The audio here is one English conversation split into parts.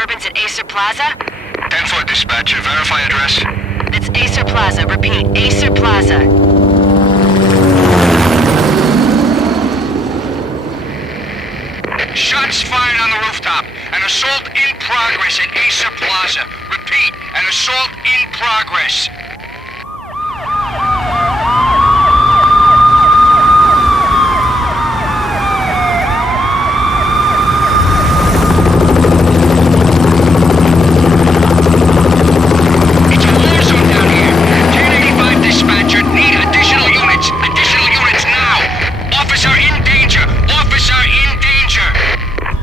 disturbance at Acer Plaza? 10-4 dispatcher, verify address. It's Acer Plaza. Repeat, Acer Plaza. Shots fired on the rooftop. An assault in progress at Acer Plaza. Repeat, an assault in progress. It's a war zone down here. 1085 dispatcher, need additional units. Additional units now. Officer in danger. Officer in danger.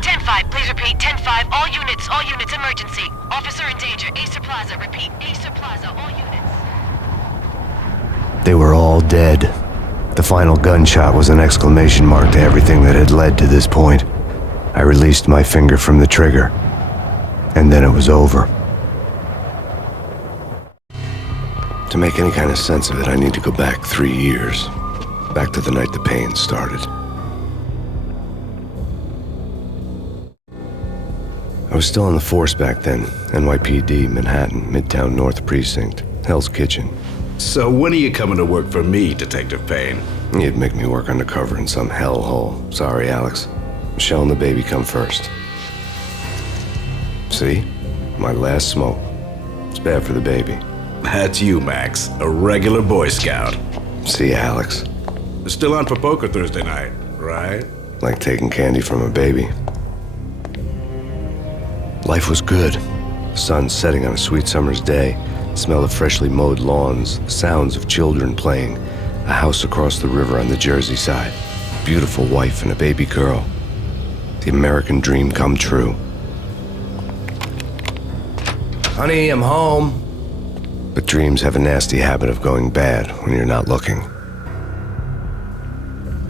10-5, please repeat. 10-5, all units, emergency. Officer in danger, Acer Plaza. Repeat, Acer Plaza, all units. They were all dead. The final gunshot was an exclamation mark to everything that had led to this point. I released my finger from the trigger, and then it was over. To make any kind of sense of it, I need to go back 3 years. Back to the night the Payne started. I was still on the force back then. NYPD, Manhattan, Midtown North Precinct, Hell's Kitchen. So when are you coming to work for me, Detective Payne? You'd make me work undercover in some hellhole. Sorry, Alex. Michelle and the baby come first. See? My last smoke. It's bad for the baby. That's you, Max. A regular Boy Scout. See, Alex. Still on for poker Thursday night, right? Like taking candy from a baby. Life was good. The sun setting on a sweet summer's day. The smell of freshly mowed lawns. The sounds of children playing. A house across the river on the Jersey side. Beautiful wife and a baby girl. The American dream come true. Honey, I'm home. But dreams have a nasty habit of going bad when you're not looking.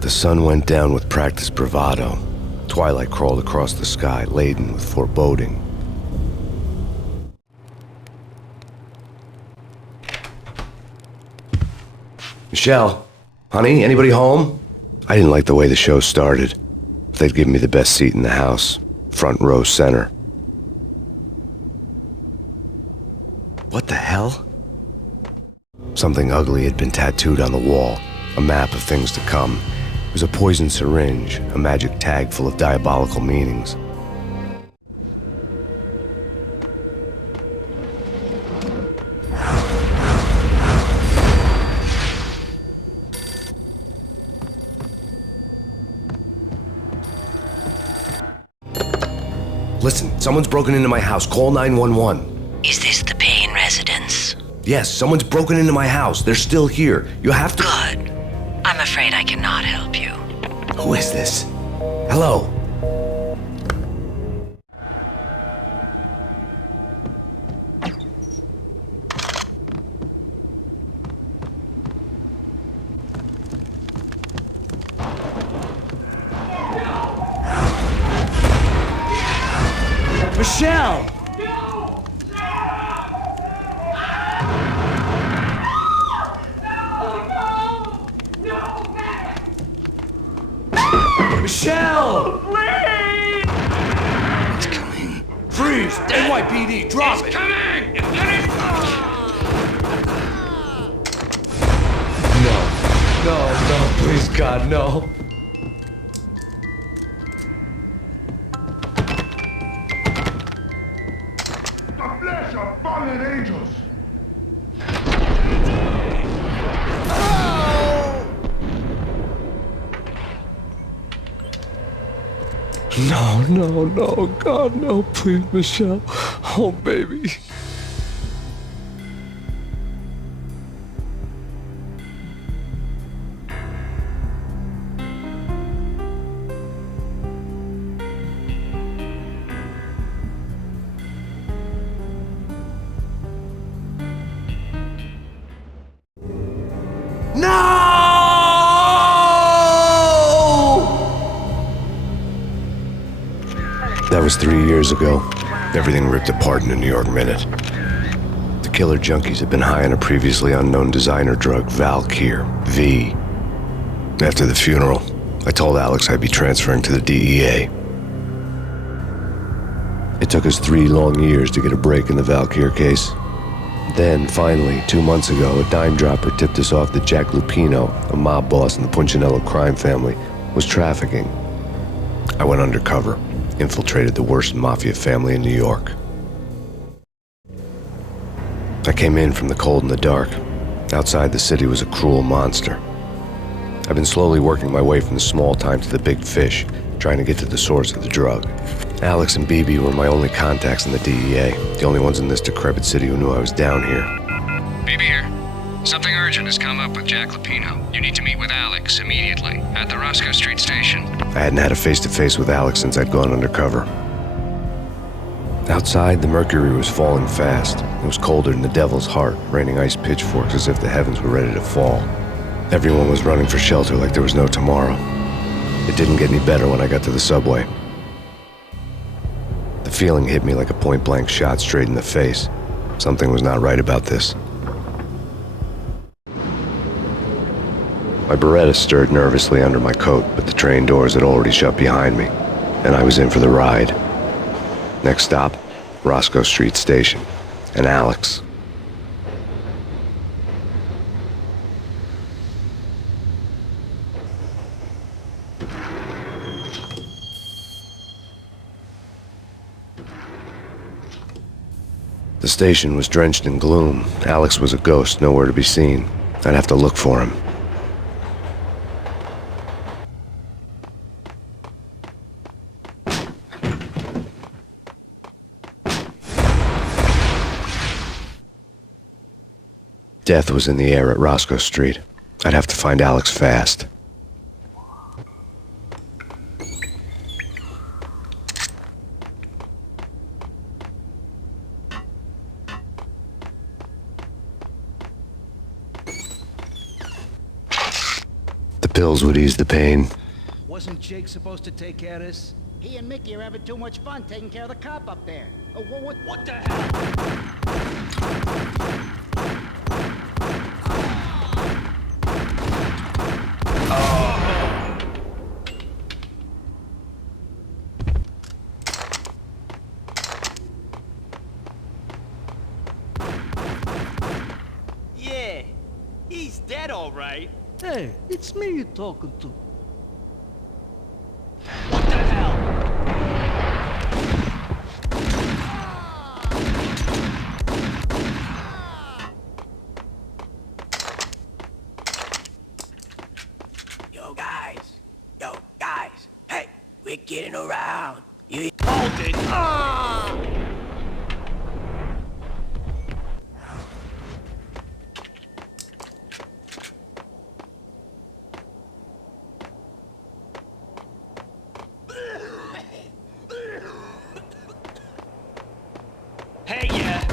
The sun went down with practiced bravado. Twilight crawled across the sky, laden with foreboding. Michelle, honey, anybody home? I didn't like the way the show started. They'd give me the best seat in the house, front row center. What the hell? Something ugly had been tattooed on the wall, a map of things to come. It was a poison syringe, a magic tag full of diabolical meanings. Listen, someone's broken into my house. Call 911. Is this the Payne residence? Yes, someone's broken into my house. They're still here. You have to... Good. I'm afraid I cannot help you. Who is this? Hello? Michelle! Michelle! Please! It's coming. Freeze! NYPD, drop it! Coming! Get it! No, please God, no. The flesh of fallen angels! No, God, no, please, Michelle. Oh, baby. That was 3 years ago. Everything ripped apart in a New York minute. The killer junkies had been high on a previously unknown designer drug, Valkyr, V. After the funeral, I told Alex I'd be transferring to the DEA. It took us 3 long years to get a break in the Valkyr case. Then, finally, 2 months ago, a dime dropper tipped us off that Jack Lupino, a mob boss in the Punchinello crime family, was trafficking. I went undercover, infiltrated the worst mafia family in New York. I came in from the cold and the dark. Outside the city was a cruel monster. I've been slowly working my way from the small time to the big fish, trying to get to the source of the drug. Alex and BB were my only contacts in the DEA, the only ones in this decrepit city who knew I was down here. BB here. Something urgent has come up with Jack Lupino. You need to meet with Alex immediately at the Roscoe Street station. I hadn't had a face-to-face with Alex since I'd gone undercover. Outside, the mercury was falling fast. It was colder than the devil's heart, raining ice pitchforks as if the heavens were ready to fall. Everyone was running for shelter like there was no tomorrow. It didn't get any better when I got to the subway. The feeling hit me like a point-blank shot straight in the face. Something was not right about this. My Beretta stirred nervously under my coat, but the train doors had already shut behind me, and I was in for the ride. Next stop, Roscoe Street Station, and Alex. The station was drenched in gloom. Alex was a ghost, nowhere to be seen. I'd have to look for him. Death was in the air at Roscoe Street. I'd have to find Alex fast. The pills would ease the pain. Wasn't Jake supposed to take care of this? He and Mickey are having too much fun taking care of the cop up there. Oh, What the hell? Yeah, he's dead, all right. Hey, it's me you're talking to. What the hell? Yo, guys, hey, we're getting around. You Hold it. Hey, yeah.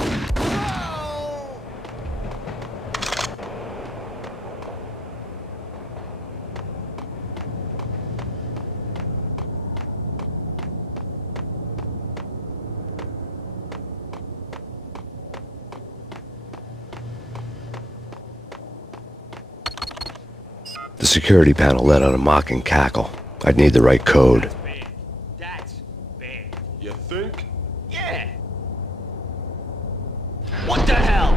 The security panel let out a mocking cackle. I'd need the right code. Bad. That's bad. You think? Yeah. What the hell?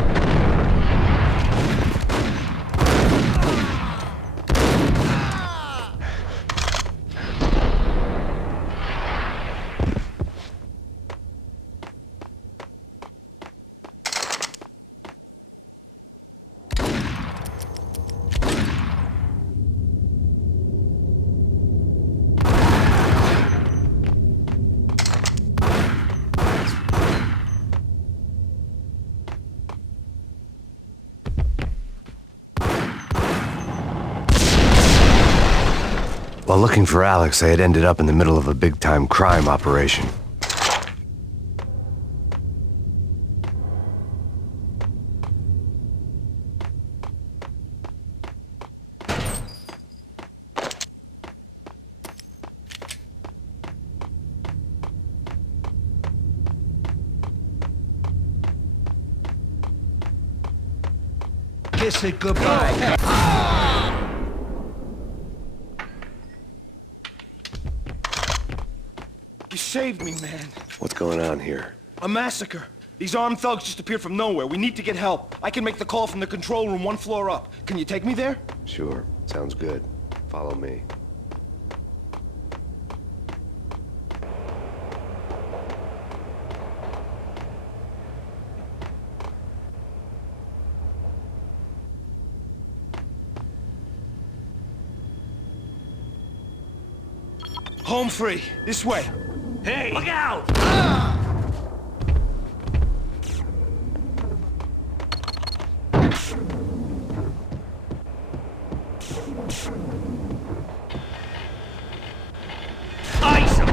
While looking for Alex, I had ended up in the middle of a big-time crime operation. Kiss it goodbye. You saved me, man. What's going on here? A massacre. These armed thugs just appeared from nowhere. We need to get help. I can make the call from the control room 1 floor up. Can you take me there? Sure. Sounds good. Follow me. Home free. This way. Hey! Look out! Ice 'em!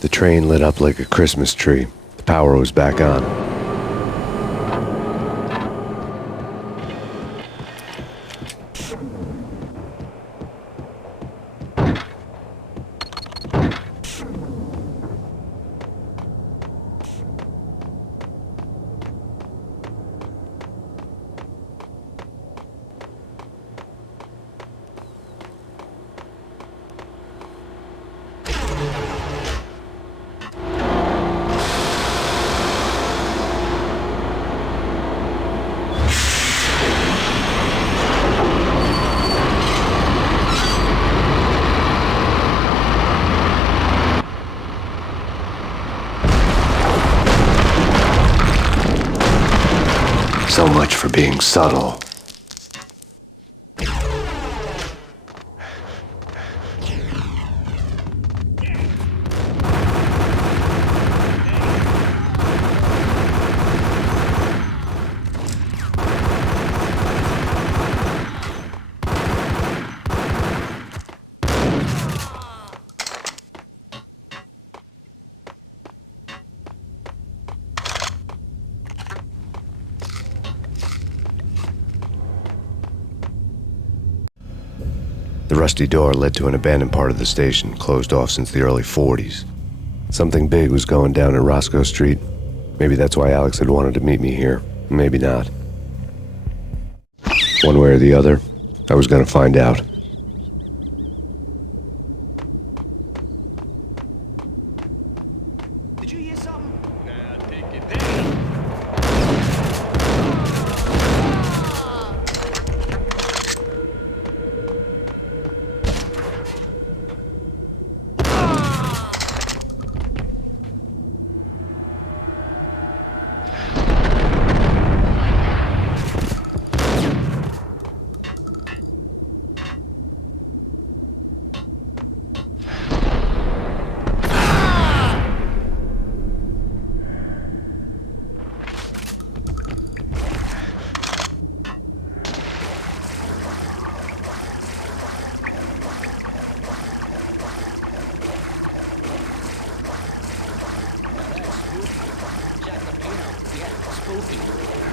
The train lit up like a Christmas tree. The power was back on. So much for being subtle. The rusty door led to an abandoned part of the station, closed off since the early 40s. Something big was going down at Roscoe Street. Maybe that's why Alex had wanted to meet me here. Maybe not. One way or the other, I was gonna find out. Did you hear something? Nah, take it.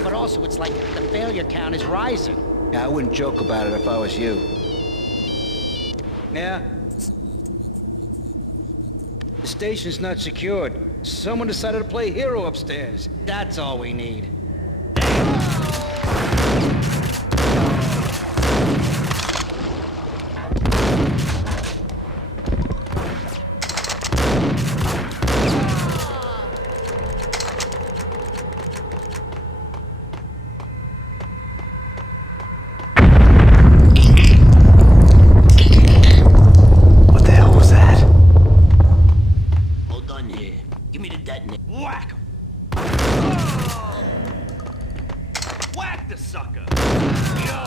But also, it's like the failure count is rising. Yeah, I wouldn't joke about it if I was you. Yeah? The station's not secured. Someone decided to play hero upstairs. That's all we need. What the hell was that? Hold on here. Give me the detonator. Whack 'em! Whack the sucker! Yo!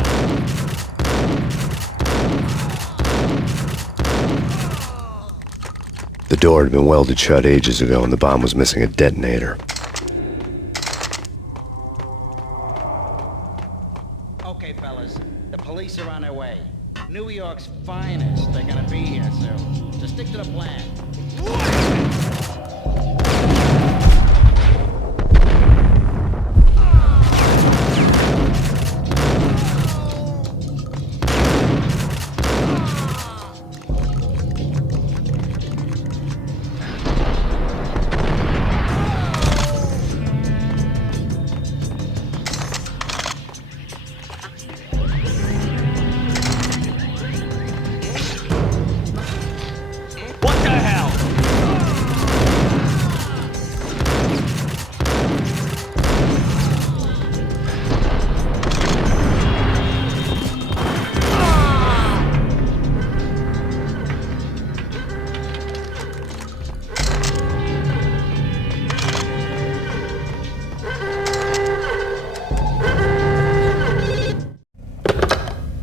The door had been welded shut ages ago and the bomb was missing a detonator. Okay, fellas. The police York's finest. They're gonna be here soon. Just stick to the plan.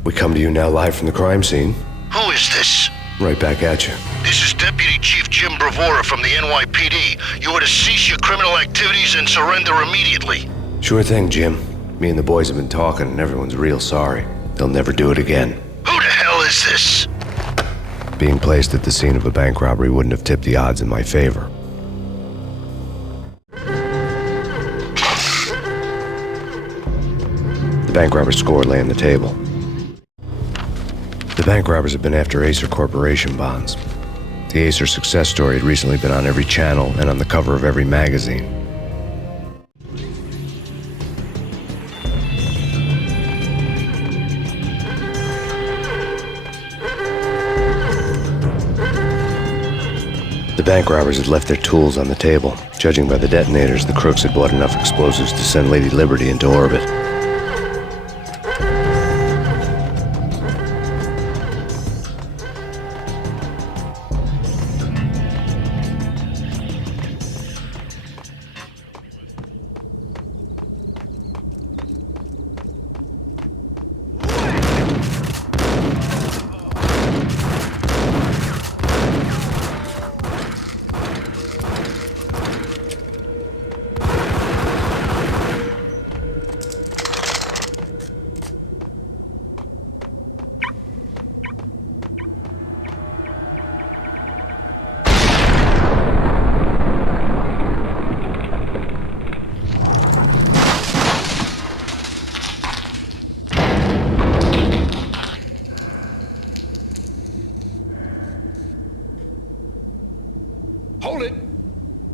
We come to you now live from the crime scene. Who is this? Right back at you. This is Deputy Chief Jim Bravura from the NYPD. You are to cease your criminal activities and surrender immediately. Sure thing, Jim. Me and the boys have been talking and everyone's real sorry. They'll never do it again. Who the hell is this? Being placed at the scene of a bank robbery wouldn't have tipped the odds in my favor. The bank robber's score lay on the table. The bank robbers have been after Acer Corporation bonds. The Acer success story had recently been on every channel and on the cover of every magazine. The bank robbers had left their tools on the table. Judging by the detonators, the crooks had bought enough explosives to send Lady Liberty into orbit. Hold it!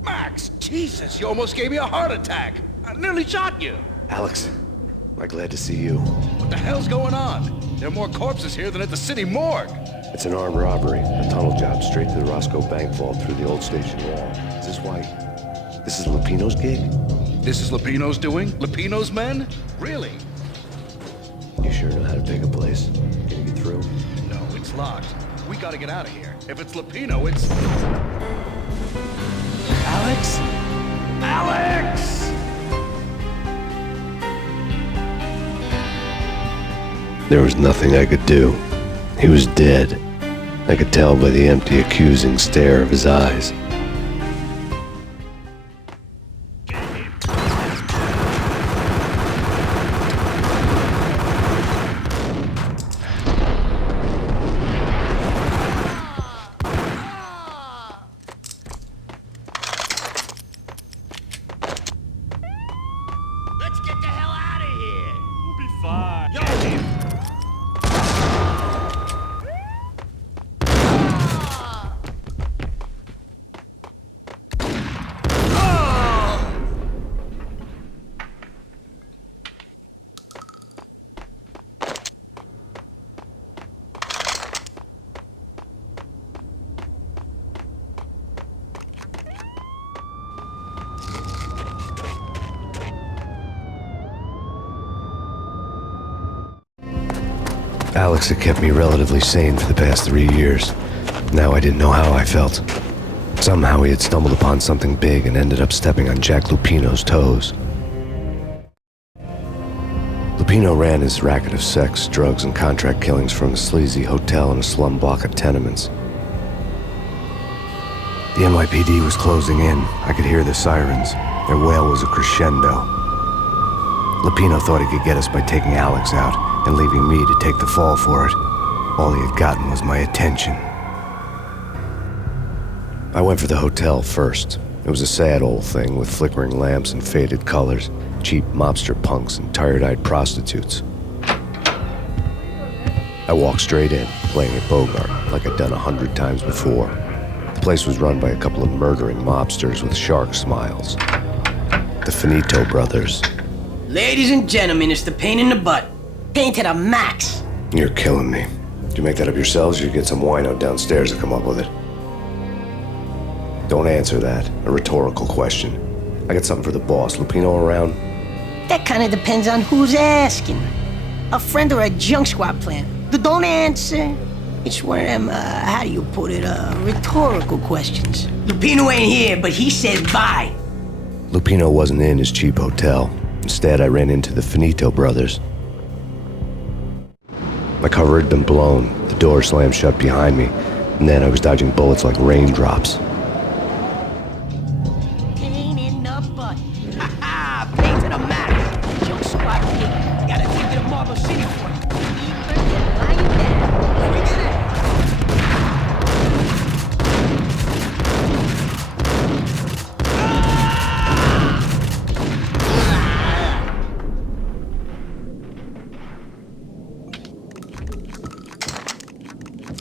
Max! Jesus, you almost gave me a heart attack! I nearly shot you! Alex, I'm glad to see you. What the hell's going on? There are more corpses here than at the city morgue! It's an armed robbery, a tunnel job straight to the Roscoe Bank vault through the old station wall. Is this why... this is Lupino's gig? This is Lupino's doing? Lupino's men? Really? You sure know how to pick a place? Can you get through? No, it's locked. We gotta get out of here. If it's Lupino, it's... Alex? Alex! There was nothing I could do. He was dead. I could tell by the empty, accusing stare of his eyes. Let's get the hell out of here! We'll be fine. Alex had kept me relatively sane for the past 3 years. Now I didn't know how I felt. Somehow he had stumbled upon something big and ended up stepping on Jack Lupino's toes. Lupino ran his racket of sex, drugs, and contract killings from a sleazy hotel in a slum block of tenements. The NYPD was closing in. I could hear the sirens. Their wail was a crescendo. Lupino thought he could get us by taking Alex out and leaving me to take the fall for it. All he had gotten was my attention. I went for the hotel first. It was a sad old thing with flickering lamps and faded colors, cheap mobster punks and tired-eyed prostitutes. I walked straight in, playing at Bogart, like I'd done 100 times before. The place was run by a couple of murdering mobsters with shark smiles. The Finito brothers. Ladies and gentlemen, it's the pain in the butt. Pain to the max. You're killing me. Did you make that up yourselves, or you get some wino downstairs to come up with it? Don't answer that. A rhetorical question. I got something for the boss. Lupino around? That kind of depends on who's asking. A friend or a junk squad plan. Don't answer. It's one of them, how do you put it, rhetorical questions. Lupino ain't here, but he said bye. Lupino wasn't in his cheap hotel. Instead, I ran into the Finito brothers. My cover had been blown, the door slammed shut behind me, and then I was dodging bullets like raindrops. Pain in the butt. Ha ha! Pain to the max. Junk squad kid. You gotta take it to Marble City for it. Keep it lying down. Let me get it.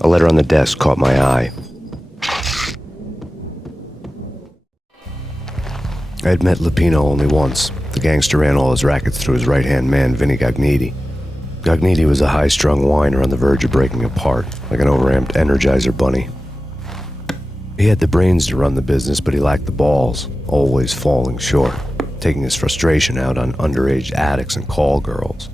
A letter on the desk caught my eye. I had met Lupino only once. The gangster ran all his rackets through his right-hand man, Vinny Gagniti. Gagniti was a high-strung whiner on the verge of breaking apart, like an overamped Energizer bunny. He had the brains to run the business, but he lacked the balls, always falling short, taking his frustration out on underage addicts and call girls.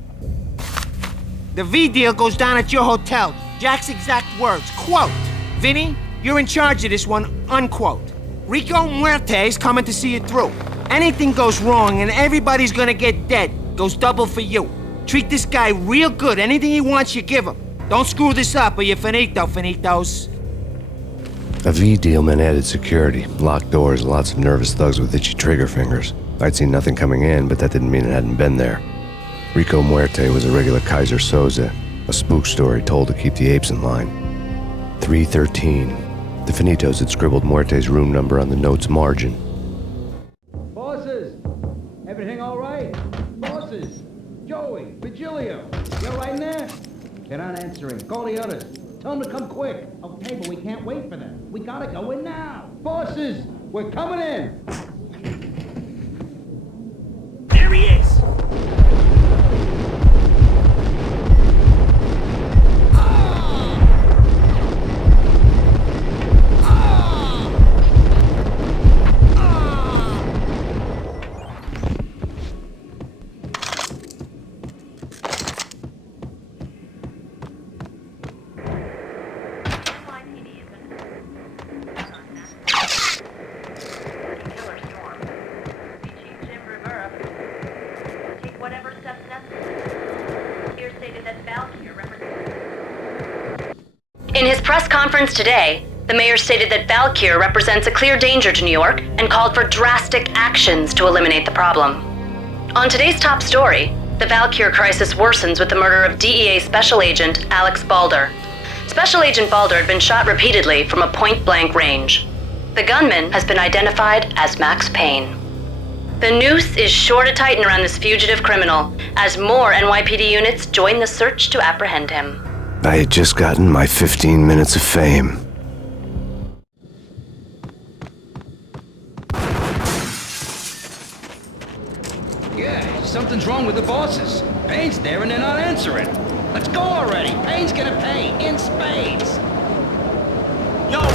The V deal goes down at your hotel. Jack's exact words, quote, "Vinny, you're in charge of this one," unquote. "Rico Muerte's coming to see it through. Anything goes wrong and everybody's gonna get dead, goes double for you. Treat this guy real good. Anything he wants, you give him. Don't screw this up or you're finito, finitos." A V deal meant added security, locked doors, and lots of nervous thugs with itchy trigger fingers. I'd seen nothing coming in, but that didn't mean it hadn't been there. Rico Muerte was a regular Kaiser Soze, a spook story told to keep the apes in line. 313. The Finitos had scribbled Muerte's room number on the note's margin. Bosses! Everything all right? Bosses! Joey, Virgilio, you all right in there? They're not answering. Call the others. Tell them to come quick. Okay, but we can't wait for them. We gotta go in now. Bosses! We're coming in! There he is! In his press conference today, the mayor stated that Valkyr represents a clear danger to New York and called for drastic actions to eliminate the problem. On today's top story, the Valkyr crisis worsens with the murder of DEA Special Agent Alex Balder. Special Agent Balder had been shot repeatedly from a point-blank range. The gunman has been identified as Max Payne. The noose is sure to tighten around this fugitive criminal as more NYPD units join the search to apprehend him. I had just gotten my 15 minutes of fame. Yeah, something's wrong with the bosses. Payne's there and they're not answering. Let's go already. Payne's gonna pay in spades. Yo!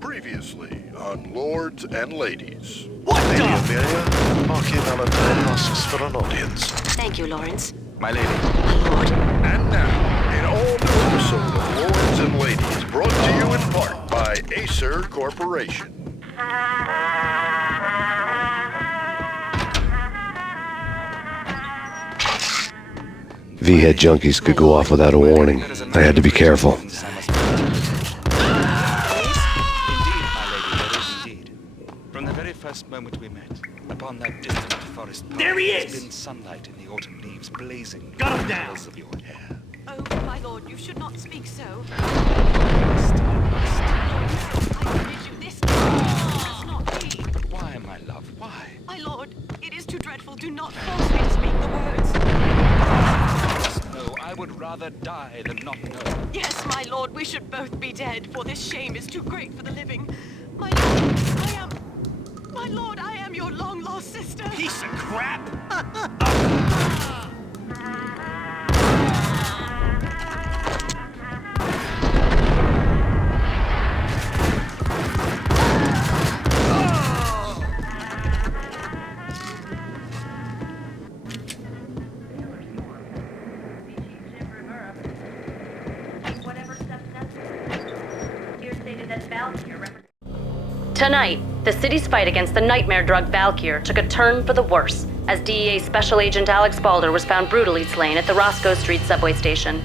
Previously on Lords and Ladies. What Lady the? Amelia, Marquis Valentine asks for an audience. Thank you, Lawrence. My lady. My lord. And now, in all new episode of Lords and Ladies, brought to you in part by Acer Corporation. V-head junkies could go off without a warning. I had to be careful. Indeed, my lady, there is indeed. From the very first moment we met, upon that distant forest path, There he is! there's been sunlight in the autumn leaves blazing. Got him down! Of your hair. Oh, my lord, you should not speak so. I must. I forbid you this time. That's not me. Why, my love, why? My lord, it is too dreadful. Do not force me to speak the words. No, I would rather die than not know. Yes, my lord, we should both be dead, for this shame is too great for the living. My lord, my lord, I am your long-lost sister. Piece of crap! Tonight, the city's fight against the nightmare drug Valkyr took a turn for the worse as DEA Special Agent Alex Balder was found brutally slain at the Roscoe Street subway station.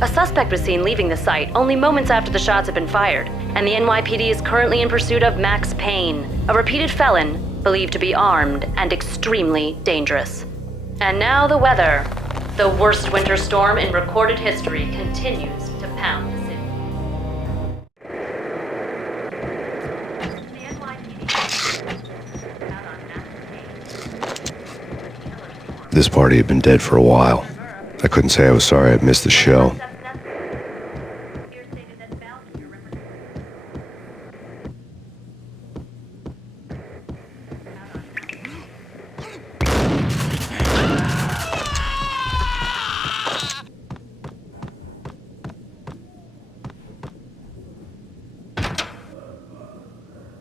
A suspect was seen leaving the site only moments after the shots had been fired, and the NYPD is currently in pursuit of Max Payne, a repeated felon believed to be armed and extremely dangerous. And now the weather. The worst winter storm in recorded history continues to pound the city. This party had been dead for a while. I couldn't say I was sorry I'd missed the show.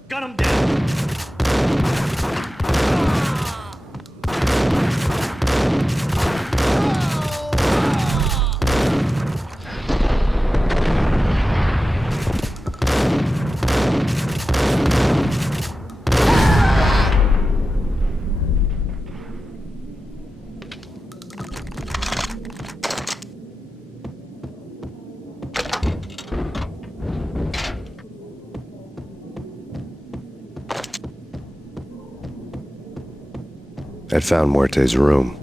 Got him down! I'd found Muerte's room.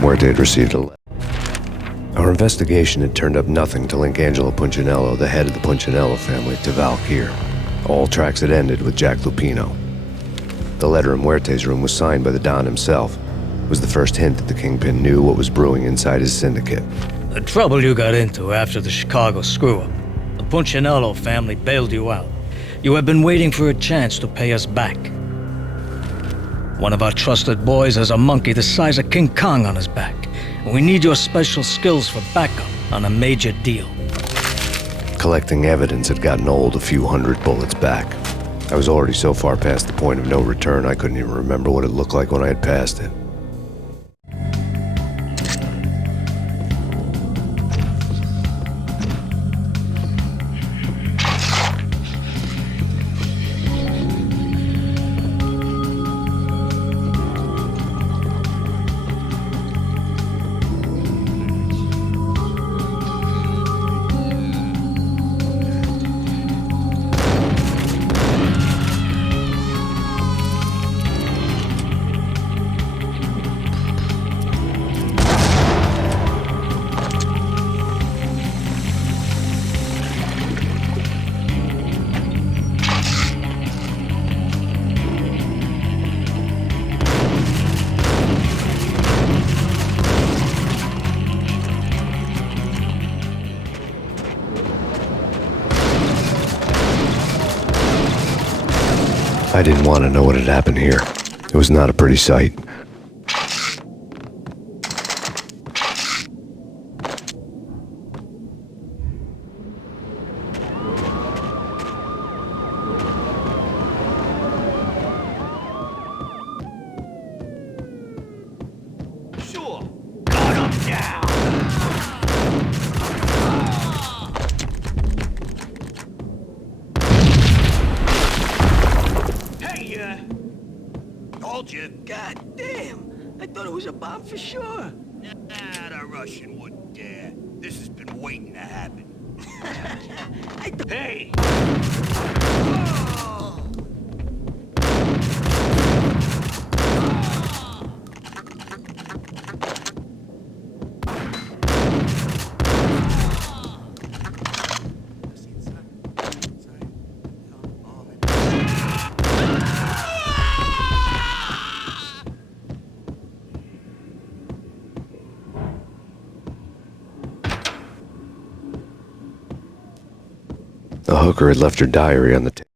Muerte had received a letter. Our investigation had turned up nothing to link Angelo Punchinello, the head of the Punchinello family, to Valkyr. All tracks had ended with Jack Lupino. The letter in Muerte's room was signed by the Don himself. It was the first hint that the Kingpin knew what was brewing inside his syndicate. The trouble you got into after the Chicago screw-up. The Punchinello family bailed you out. You have been waiting for a chance to pay us back. One of our trusted boys has a monkey the size of King Kong on his back. And we need your special skills for backup on a major deal. Collecting evidence had gotten old a few hundred bullets back. I was already so far past the point of no return I couldn't even remember what it looked like when I had passed it. I didn't want to know what had happened here. It was not a pretty sight. Sure, God damn! I thought it was a bomb for sure. Nah, the Russian wouldn't dare. This has been waiting to happen. Hey! The hooker had left her diary on the table.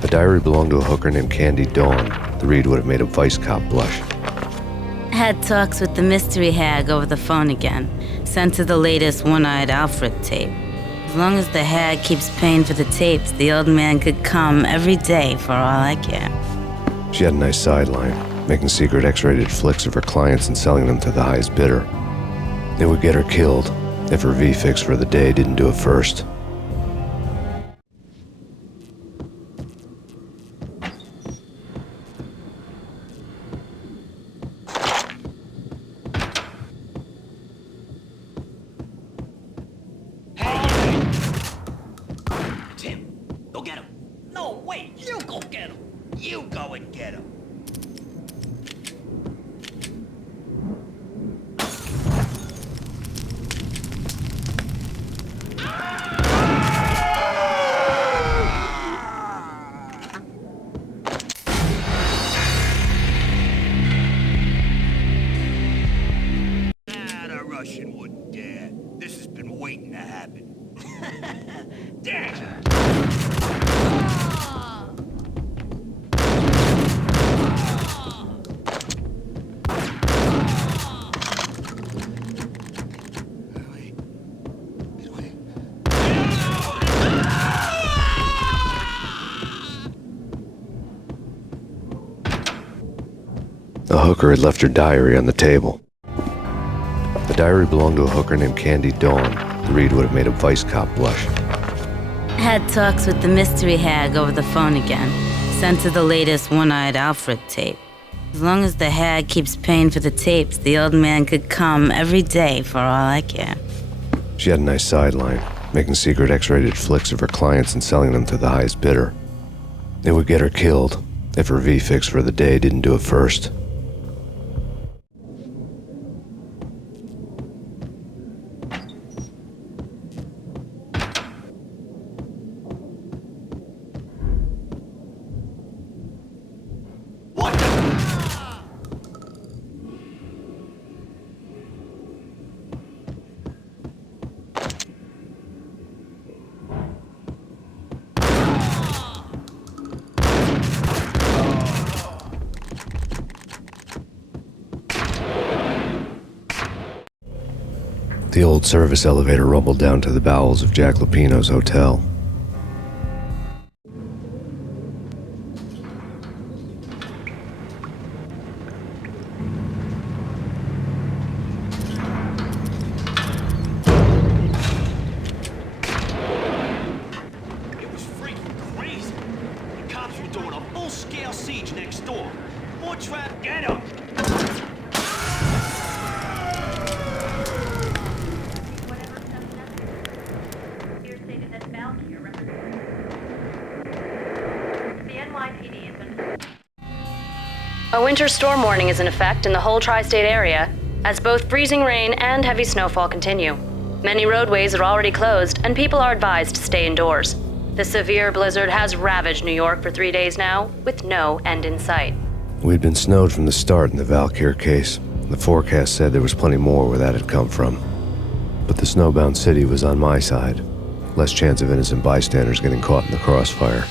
The diary belonged to a hooker named Candy Dawn. The read would have made a vice cop blush. Had talks with the mystery hag over the phone again. Sent her the latest One-Eyed Alfred tape. As long as the hag keeps paying for the tapes, the old man could come every day for all I care. She had a nice sideline, making secret X-rated flicks of her clients and selling them to the highest bidder. It would get her killed if her V-fix for the day didn't do it first. You go and get him. Nah, the Russian wouldn't dare. This has been waiting to happen. Damn! The hooker had left her diary on the table. The diary belonged to a hooker named Candy Dawn. The read would have made a vice cop blush. Had talks with the mystery hag over the phone again. Sent her the latest One-Eyed Alfred tape. As long as the hag keeps paying for the tapes, the old man could come every day for all I care. She had a nice sideline, making secret X-rated flicks of her clients and selling them to the highest bidder. It would get her killed if her V-fix for the day didn't do it first. The old service elevator rumbled down to the bowels of Jack Lupino's hotel. It was freaking crazy. The cops were doing a full-scale siege next door. More trap, get 'em! The NYPD has been... A winter storm warning is in effect in the whole tri-state area, as both freezing rain and heavy snowfall continue. Many roadways are already closed, and people are advised to stay indoors. The severe blizzard has ravaged New York for 3 days now, with no end in sight. We'd been snowed from the start in the Valkyr case. The forecast said there was plenty more where that had come from. But the snowbound city was on my side. Less chance of innocent bystanders getting caught in the crossfire.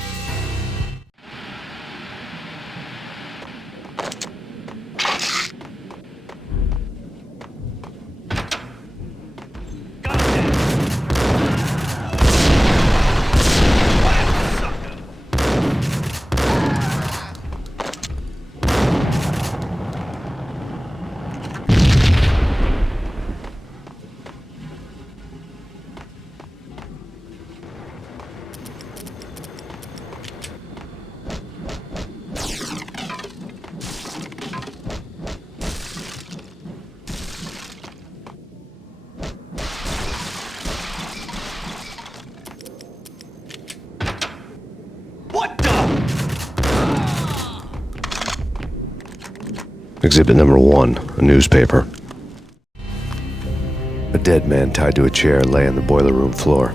Exhibit number 1, a newspaper. A dead man tied to a chair lay on the boiler room floor.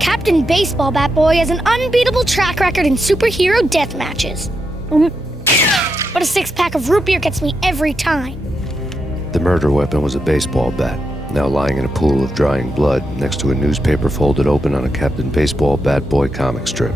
Captain Baseball Bat Boy has an unbeatable track record in superhero death matches. But a 6-pack of root beer gets me every time. The murder weapon was a baseball bat, now lying in a pool of drying blood next to a newspaper folded open on a Captain Baseball Bat Boy comic strip.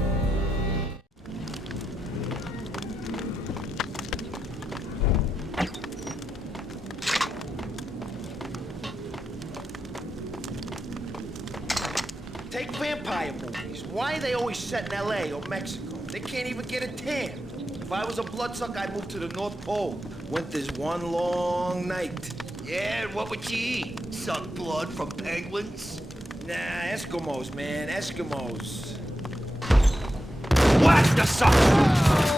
Take vampire movies. Why are they always set in L.A. or Mexico? They can't even get a tan. If I was a bloodsucker, I'd move to the North Pole. Winter's one long night. Yeah, and what would you eat? Suck blood from penguins? Nah, Eskimos, man, Eskimos. What the sucker?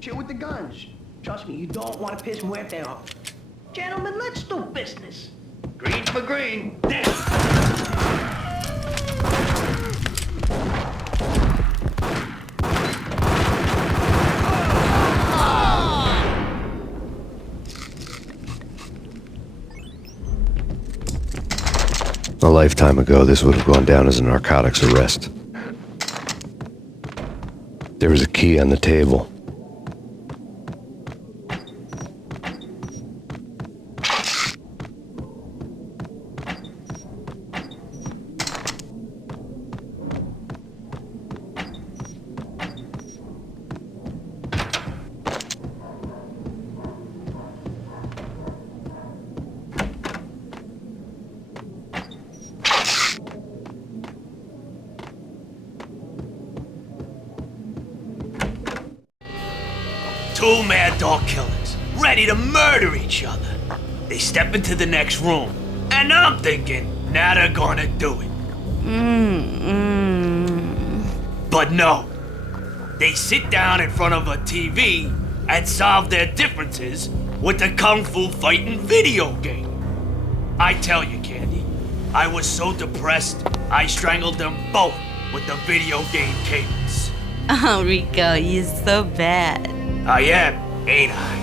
Chill with the guns. Trust me, you don't want to piss Muerte off. Gentlemen, let's do business. Green for green. A lifetime ago, this would have gone down as a narcotics arrest. There was a key on the table. Two mad dog killers, ready to murder each other. They step into the next room, and I'm thinking, now they're gonna do it. But no. They sit down in front of a TV and solve their differences with the Kung Fu fighting video game. I tell you, Candy, I was so depressed, I strangled them both with the video game cables. Oh, Rico, you're so bad. I am, ain't I?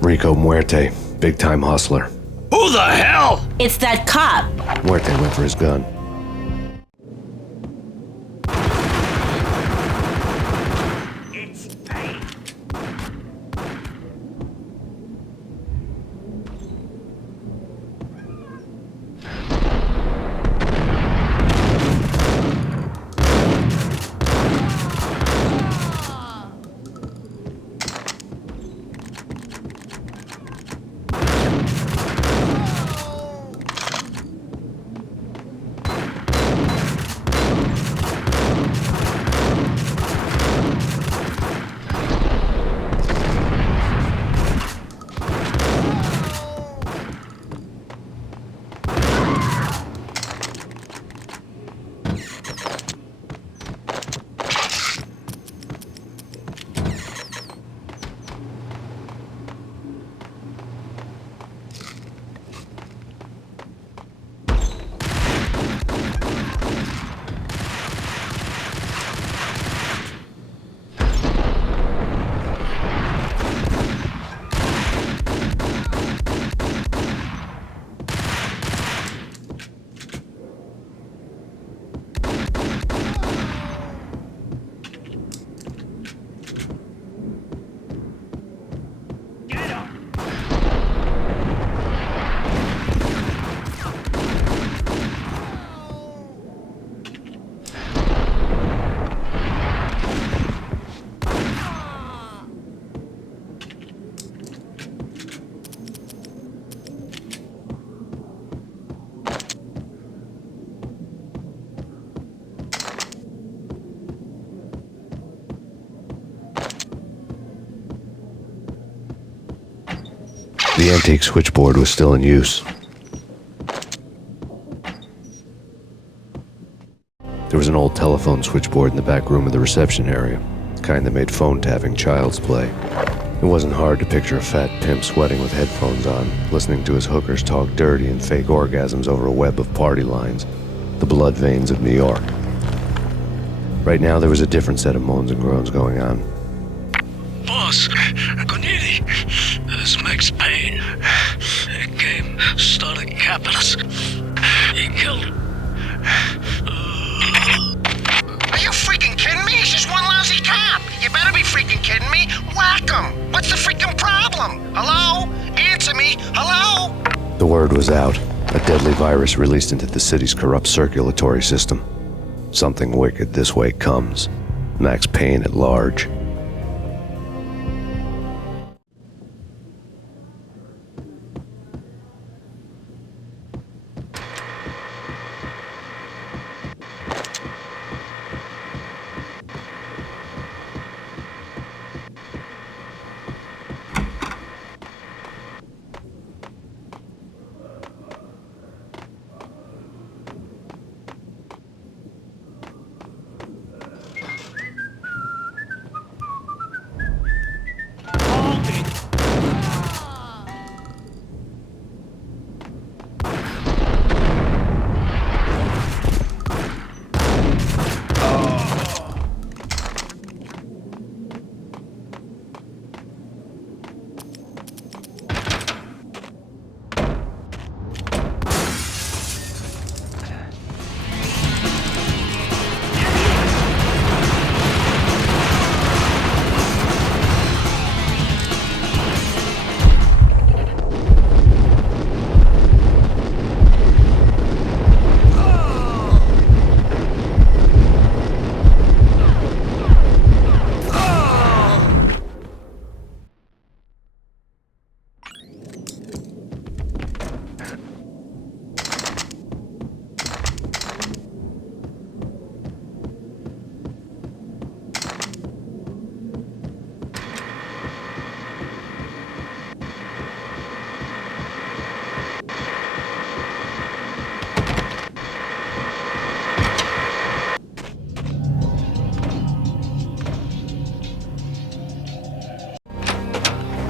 Rico Muerte, big-time hustler. Who the hell? It's that cop. Muerte went for his gun. It's Payne. The antique switchboard was still in use. old telephone switchboard in the back room of the reception area, the kind that made phone tapping child's play. It wasn't hard to picture a fat pimp sweating with headphones on, listening to his hookers talk dirty and fake orgasms over a web of party lines, the blood veins of New York. Right now, there was a different set of moans and groans going on. Boss, Gonidi, this Max Payne. He came, started capping us. He killed him. Are you freaking kidding me? He's just one lousy cop. You better be freaking kidding me. Whack him. What's the freaking problem? Hello? Answer me. Hello? The word was out. A deadly virus released into the city's corrupt circulatory system. Something wicked this way comes. Max Payne at large.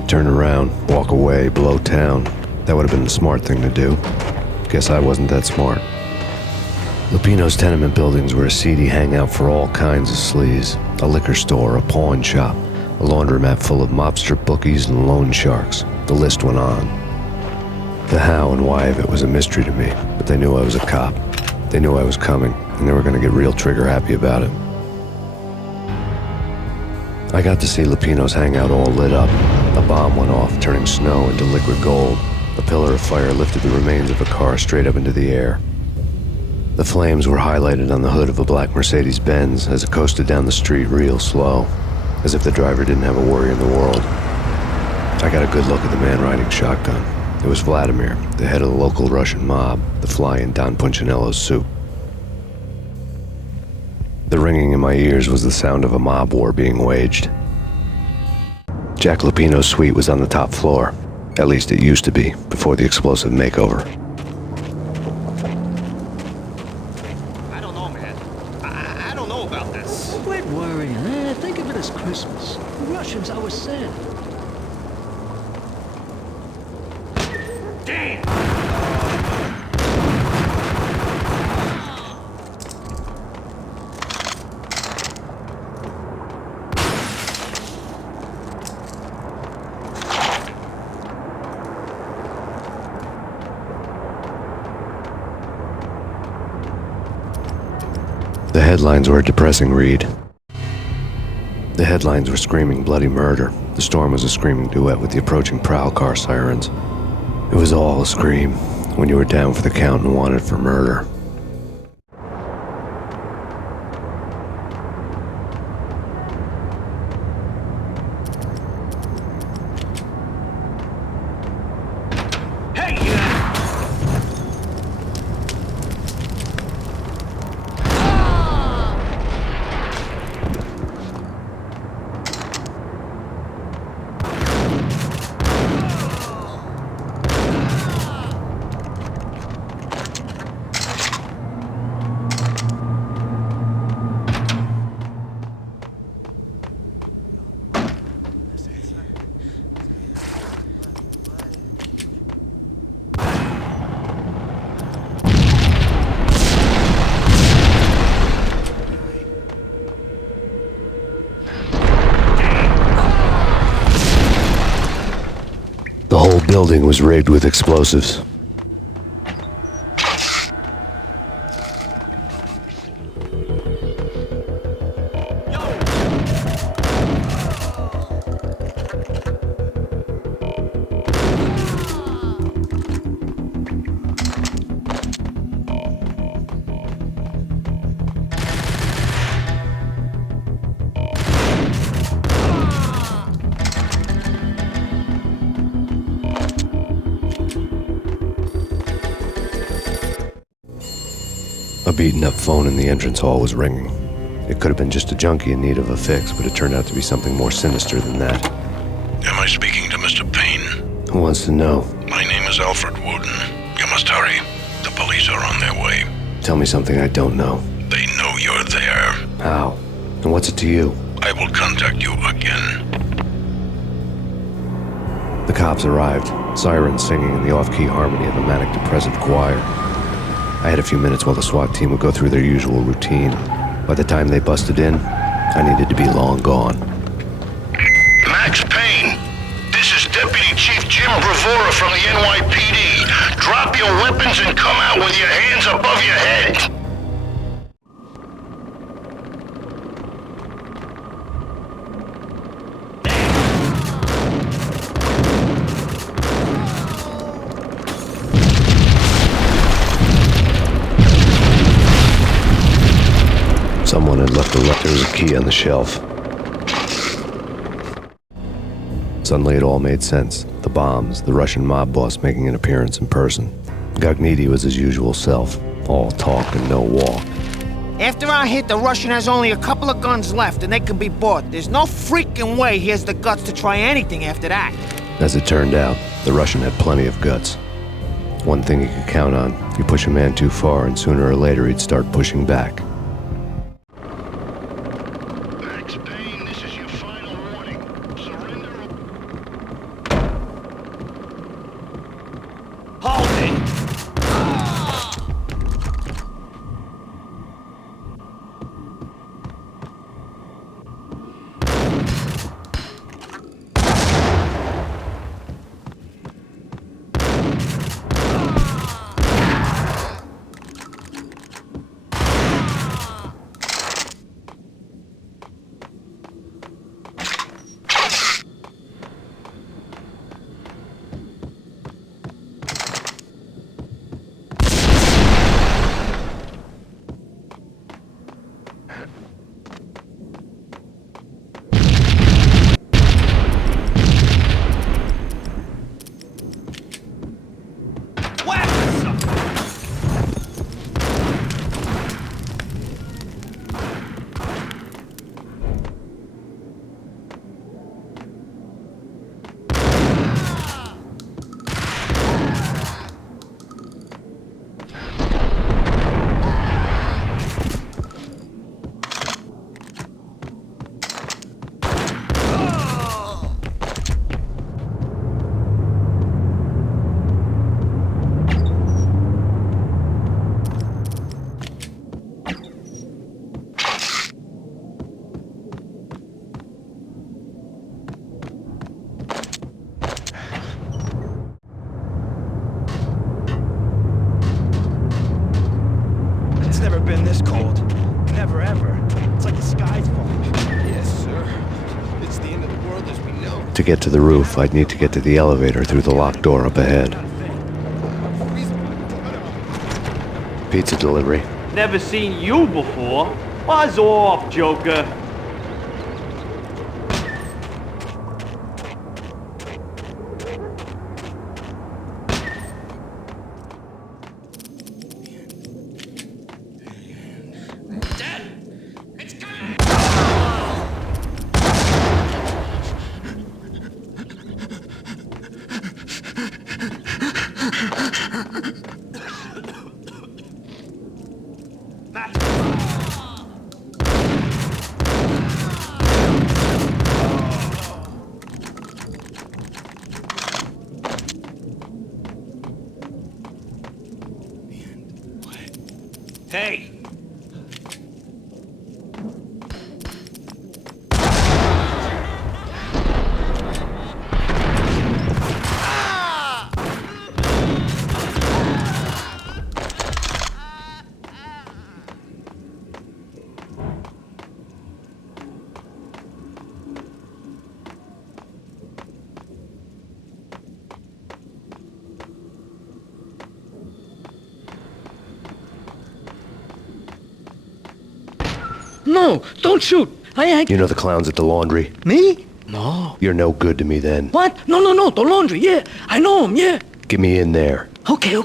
Turn around, walk away, blow town. That would have been the smart thing to do. Guess I wasn't that smart. Lupino's tenement buildings were a seedy hangout for all kinds of sleaze. A liquor store, a pawn shop, a laundromat full of mobster bookies and loan sharks. The list went on. The how and why of it was a mystery to me, but they knew I was a cop. They knew I was coming, and they were going to get real trigger happy about it. I got to see Lupino's hangout all lit up. A bomb went off, turning snow into liquid gold. A pillar of fire lifted the remains of a car straight up into the air. The flames were highlighted on the hood of a black Mercedes-Benz as it coasted down the street real slow, as if the driver didn't have a worry in the world. I got a good look at the man riding shotgun. It was Vladimir, the head of the local Russian mob, the fly in Don Punchinello's soup. The ringing in my ears was the sound of a mob war being waged. Jack Lupino's suite was on the top floor. At least it used to be, before the explosive makeover. I don't know, man. I don't know about this. Quit worrying, eh? Think of it as Christmas. The Russians always said. Damn! The headlines were a depressing read. The headlines were screaming bloody murder. The storm was a screaming duet with the approaching prowl car sirens. It was all a scream when you were down for the count and wanted for murder. whole building was rigged with explosives. A beaten-up phone in the entrance hall was ringing. It could have been just a junkie in need of a fix, but it turned out to be something more sinister than that. Am I speaking to Mr. Payne? Who wants to know? My name is Alfred Wooden. You must hurry. The police are on their way. Tell me something I don't know. They know you're there. How? And what's it to you? I will contact you again. The cops arrived, sirens singing in the off-key harmony of a manic-depressive choir. I had a few minutes while the SWAT team would go through their usual routine. By the time they busted in, I needed to be long gone. Max Payne, this is Deputy Chief Jim Bravura from the NYPD. Drop your weapons and come out with your hands above your head. Someone had left there was a key on the shelf. Suddenly it all made sense. The bombs, the Russian mob boss making an appearance in person. Gagniti was his usual self, all talk and no walk. After our hit, the Russian has only a couple of guns left and they can be bought. There's no freaking way he has the guts to try anything after that. As it turned out, the Russian had plenty of guts. One thing you could count on, you push a man too far and sooner or later he'd start pushing back. Been this cold. Never ever. It's like the sky's falling. Yes, sir. It's the end of the world as we know. To get to the roof, I'd need to get to the elevator through the locked door up ahead. Pizza delivery. Never seen you before. Buzz off, Joker. Hey! No, don't shoot. You know the clowns at the laundry? Me? No. You're no good to me then. What? No, the laundry, yeah. I know him, yeah. Get me in there. Okay.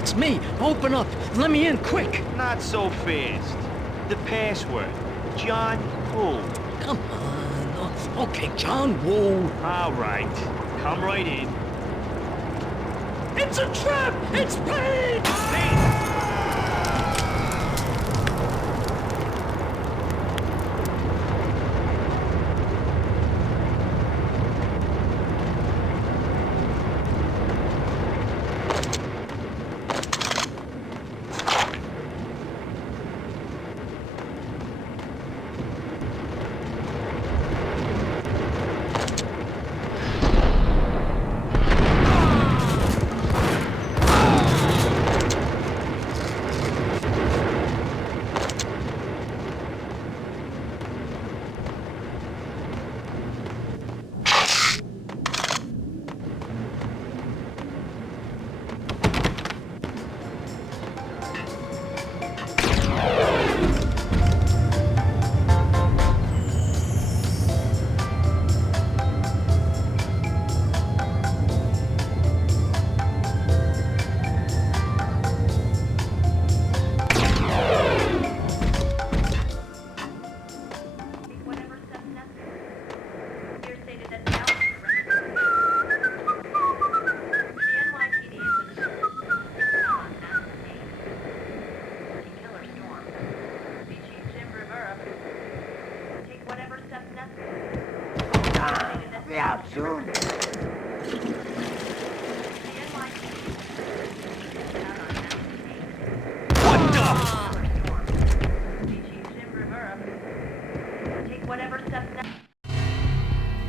It's me. Open up. Let me in, quick. Not so fast. The password. John Woo. Come on. Okay, John Woo. All right. Come right in. It's a trap! It's Payne!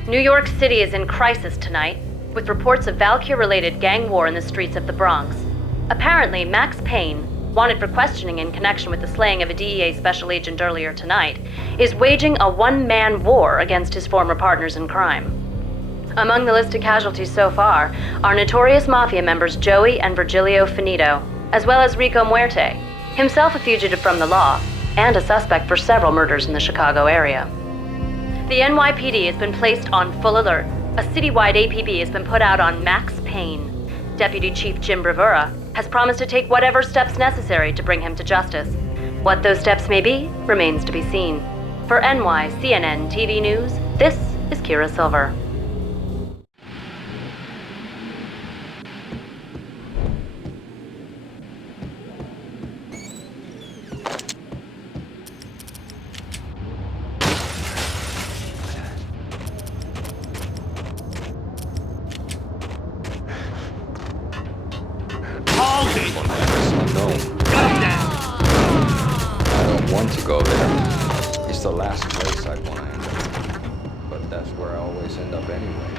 New York City is in crisis tonight, with reports of Valkyr-related gang war in the streets of the Bronx. Apparently, Max Payne, wanted for questioning in connection with the slaying of a DEA special agent earlier tonight, is waging a one-man war against his former partners in crime. Among the listed casualties so far are notorious mafia members Joey and Virgilio Finito, as well as Rico Muerte, himself a fugitive from the law, and a suspect for several murders in the Chicago area. The NYPD has been placed on full alert. A citywide APB has been put out on Max Payne. Deputy Chief Jim Bravura has promised to take whatever steps necessary to bring him to justice. What those steps may be remains to be seen. For NYCNN TV News, this is Kira Silver. I don't want to go there. It's the last place I want to end up. But that's where I always end up anyway.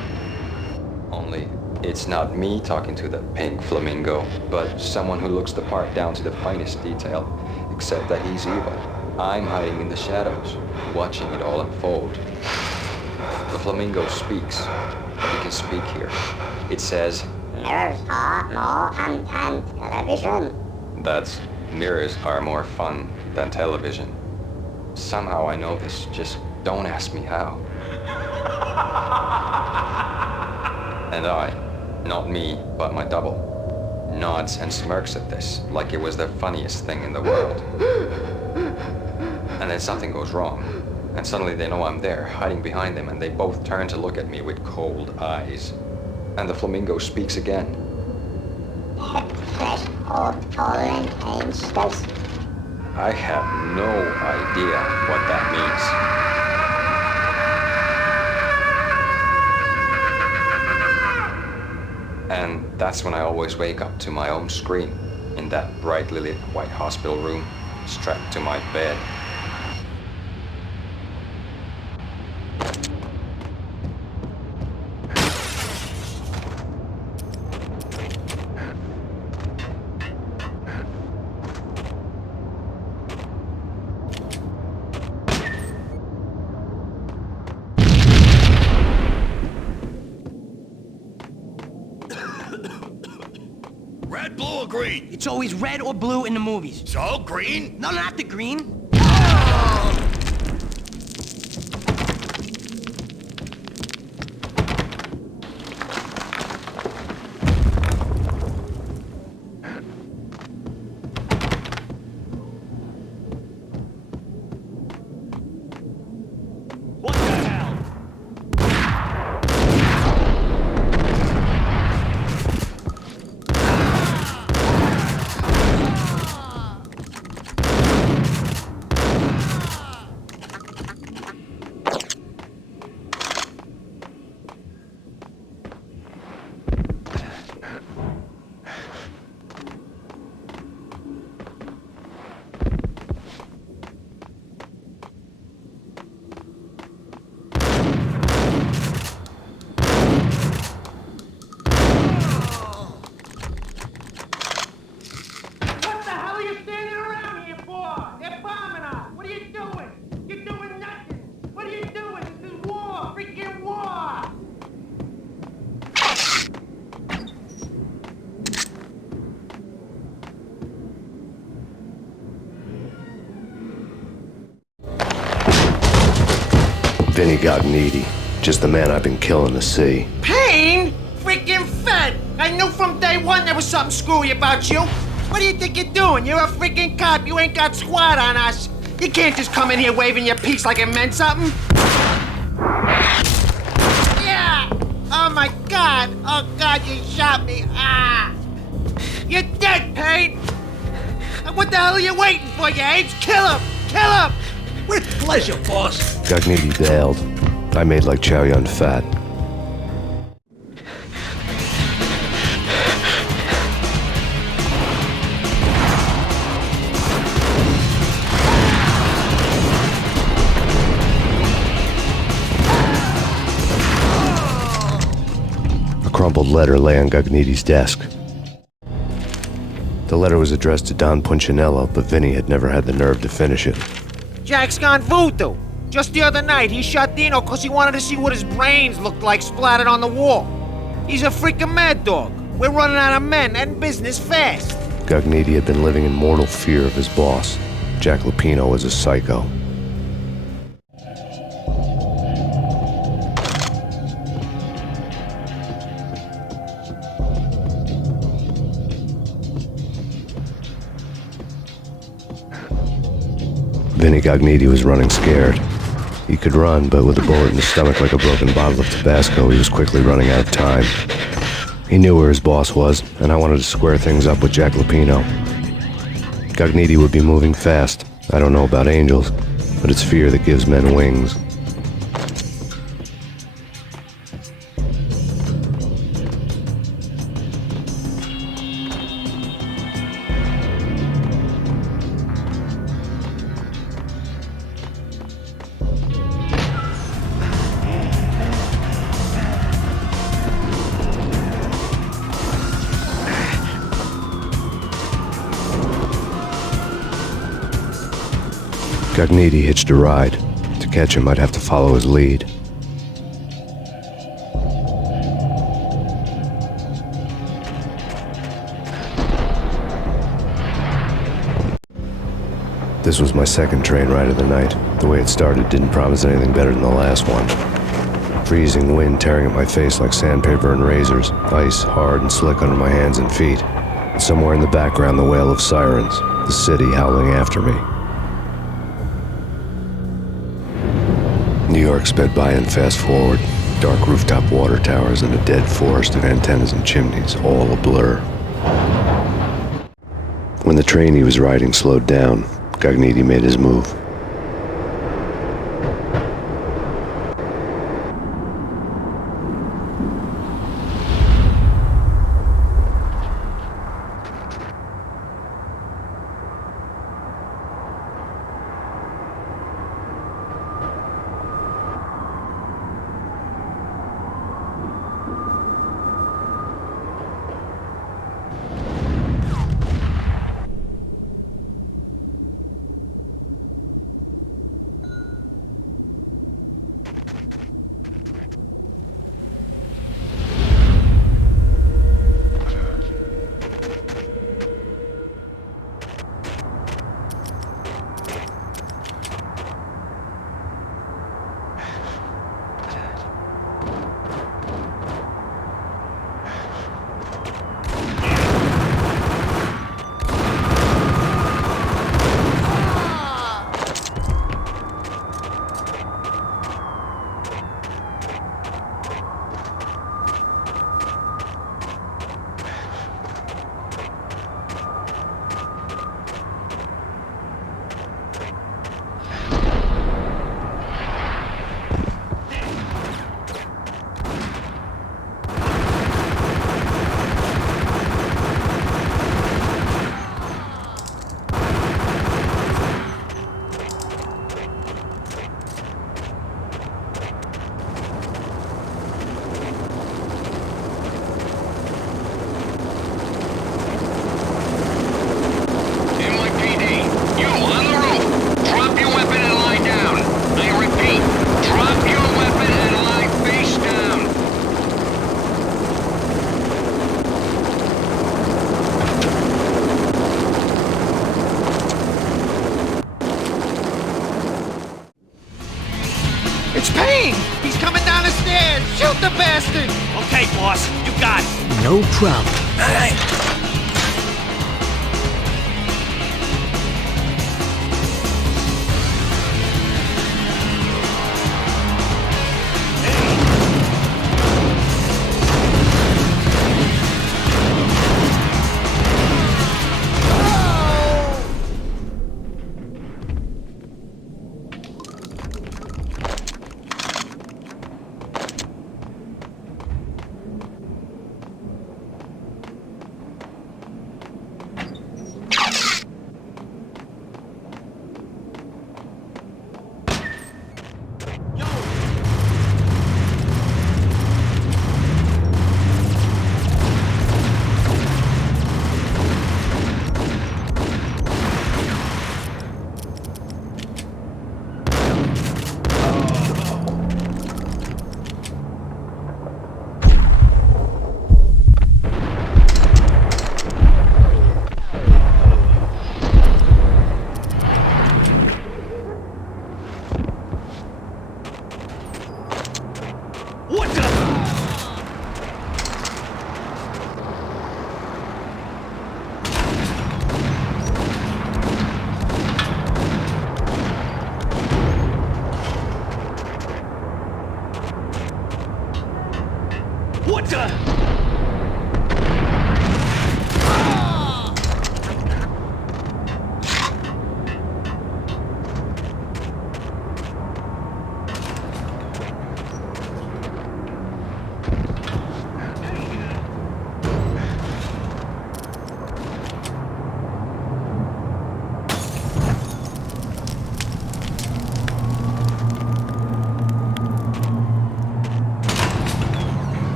Only, it's not me talking to the pink flamingo, but someone who looks the part down to the finest detail, except that he's evil. I'm hiding in the shadows, watching it all unfold. The flamingo speaks. He can speak here. It says, "Mirrors are more fun than television." That's, mirrors are more fun than television. Somehow I know this, just don't ask me how. And I, not me, but my double, nods and smirks at this like it was the funniest thing in the world. And then something goes wrong, and suddenly they know I'm there, hiding behind them, and they both turn to look at me with cold eyes. And the flamingo speaks again. I have no idea what that means. And that's when I always wake up to my own scream in that brightly lit white hospital room, strapped to my bed. Red, blue, or green? It's always red or blue in the movies. So, green? No, not the green. What the hell? What the hell are you standing around here for? They're bombing us. What are you doing? You're doing nothing. What are you doing? This is war. Freaking war. Vinny Gognitti, just the man I've been killing to see. Payne? Freaking Fed! I knew from day one there was something screwy about you. What do you think you're doing? You're a freaking cop. You ain't got squad on us. You can't just come in here waving your piece like it meant something. Yeah! Oh my God! Oh God, you shot me! Ah! You're dead, Payne! What the hell are you waiting for, you apes? Kill him! Kill him! With pleasure, boss. Gognitti bailed. I made like Chow Yun Fat. A crumpled letter lay on Gognitti's desk. The letter was addressed to Don Punchinello, but Vinny had never had the nerve to finish it. Jack's gone voodoo. Just the other night, he shot Dino because he wanted to see what his brains looked like splattered on the wall. He's a freaking mad dog. We're running out of men and business fast. Gognitti had been living in mortal fear of his boss. Jack Lupino was a psycho. Vinny Gognitti was running scared. He could run, but with a bullet in his stomach like a broken bottle of Tabasco, he was quickly running out of time. He knew where his boss was, and I wanted to square things up with Jack Lupino. Gognitti would be moving fast. I don't know about angels, but it's fear that gives men wings. Gognitti hitched a ride. To catch him, I'd have to follow his lead. This was my second train ride of the night. The way it started didn't promise anything better than the last one. Freezing wind tearing at my face like sandpaper and razors, ice hard and slick under my hands and feet. And somewhere in the background, the wail of sirens, the city howling after me. New York sped by in fast forward. Dark rooftop water towers and a dead forest of antennas and chimneys, all a blur. When the train he was riding slowed down, Gognitti made his move. No problem. Hey!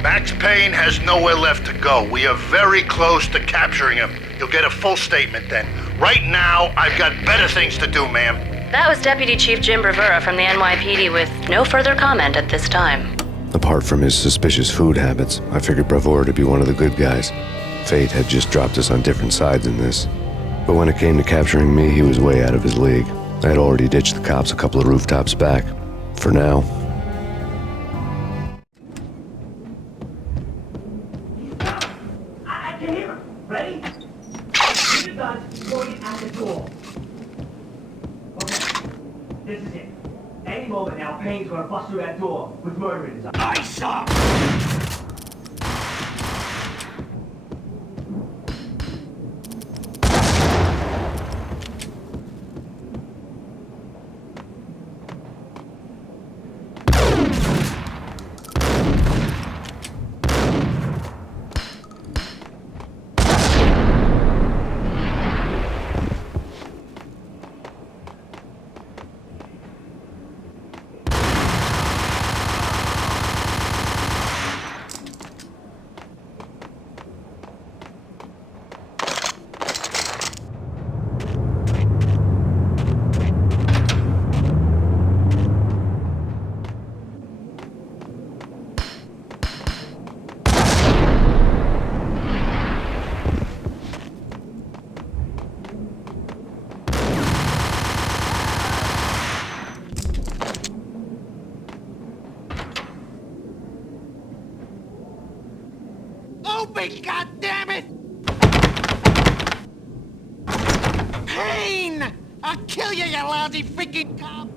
Max Payne has nowhere left to go. We are very close to capturing him. You'll get a full statement then. Right now, I've got better things to do, ma'am. That was Deputy Chief Jim Rivera from the NYPD with no further comment at this time. Apart from his suspicious food habits, I figured Bravura to be one of the good guys. Fate had just dropped us on different sides in this. But when it came to capturing me, he was way out of his league. I had already ditched the cops a couple of rooftops back. For now. I can hear him. Ready? Keep your guns pointed at the door. Okay, this is it. Any moment now, Payne's gonna bust through that door with murder in his eyes. Ice up! me, goddammit! Payne! I'll kill you, you lousy freaking cop!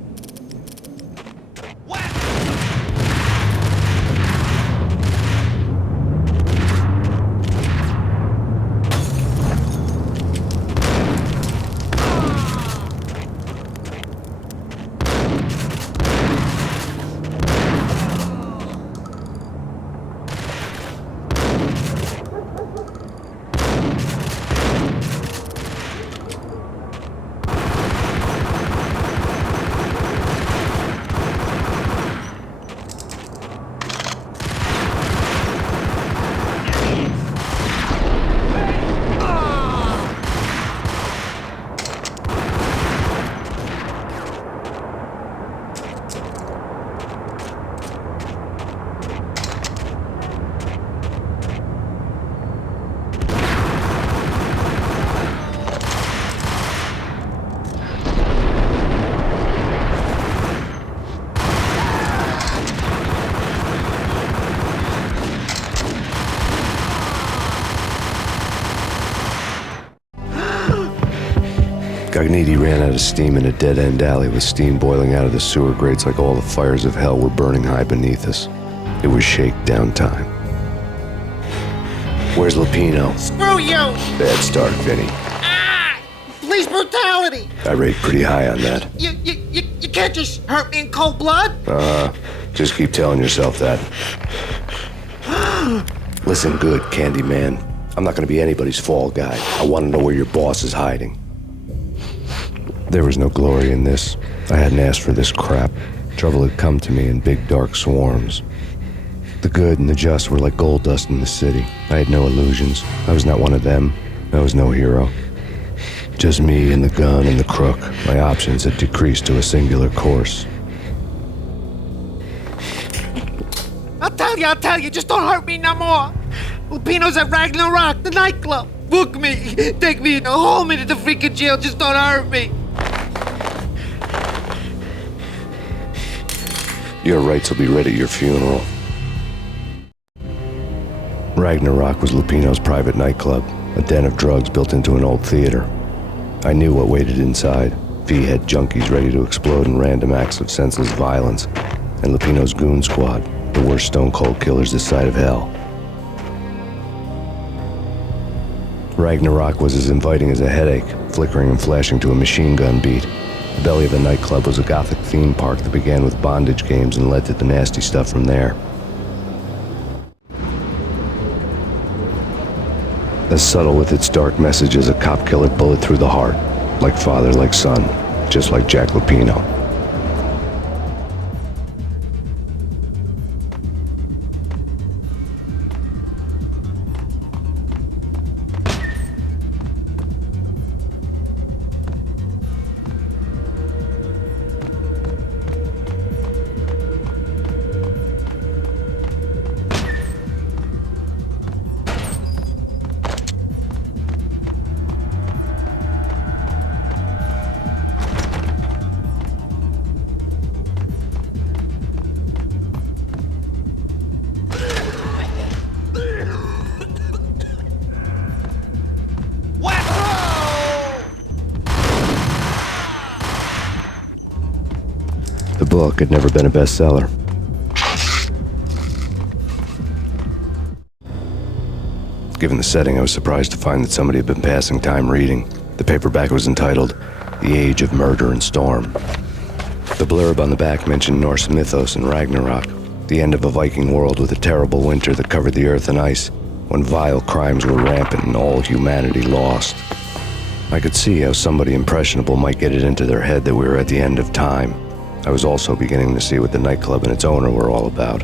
Cogniti ran out of steam in a dead-end alley with steam boiling out of the sewer grates like all the fires of hell were burning high beneath us. It was shakedown time. Where's Lupino? Screw you! Bad start, Vinny. Police brutality! I rate pretty high on that. You can't just hurt me in cold blood! Just keep telling yourself that. Listen good, Candyman. I'm not gonna be anybody's fall guy. I wanna know where your boss is hiding. There was no glory in this. I hadn't asked for this crap. Trouble had come to me in big dark swarms. The good and the just were like gold dust in the city. I had no illusions. I was not one of them. I was no hero. Just me and the gun and the crook. My options had decreased to a singular course. I'll tell you, just don't hurt me no more. Lupino's at Ragnarok, the nightclub. Book me, take me, haul me to the freaking jail, just don't hurt me. Your rights will be read at your funeral. Ragnarok was Lupino's private nightclub, a den of drugs built into an old theater. I knew what waited inside. V-head junkies ready to explode in random acts of senseless violence, and Lupino's goon squad, the worst stone-cold killers this side of hell. Ragnarok was as inviting as a headache, flickering and flashing to a machine gun beat. The belly of the nightclub was a gothic theme park that began with bondage games and led to the nasty stuff from there. As subtle with its dark message as a cop killer bullet through the heart, like father, like son, just like Jack Lupino. The book had never been a bestseller. Given the setting, I was surprised to find that somebody had been passing time reading. The paperback was entitled, The Age of Murder and Storm. The blurb on the back mentioned Norse mythos and Ragnarok, the end of a Viking world with a terrible winter that covered the earth in ice, when vile crimes were rampant and all humanity lost. I could see how somebody impressionable might get it into their head that we were at the end of time. I was also beginning to see what the nightclub and its owner were all about.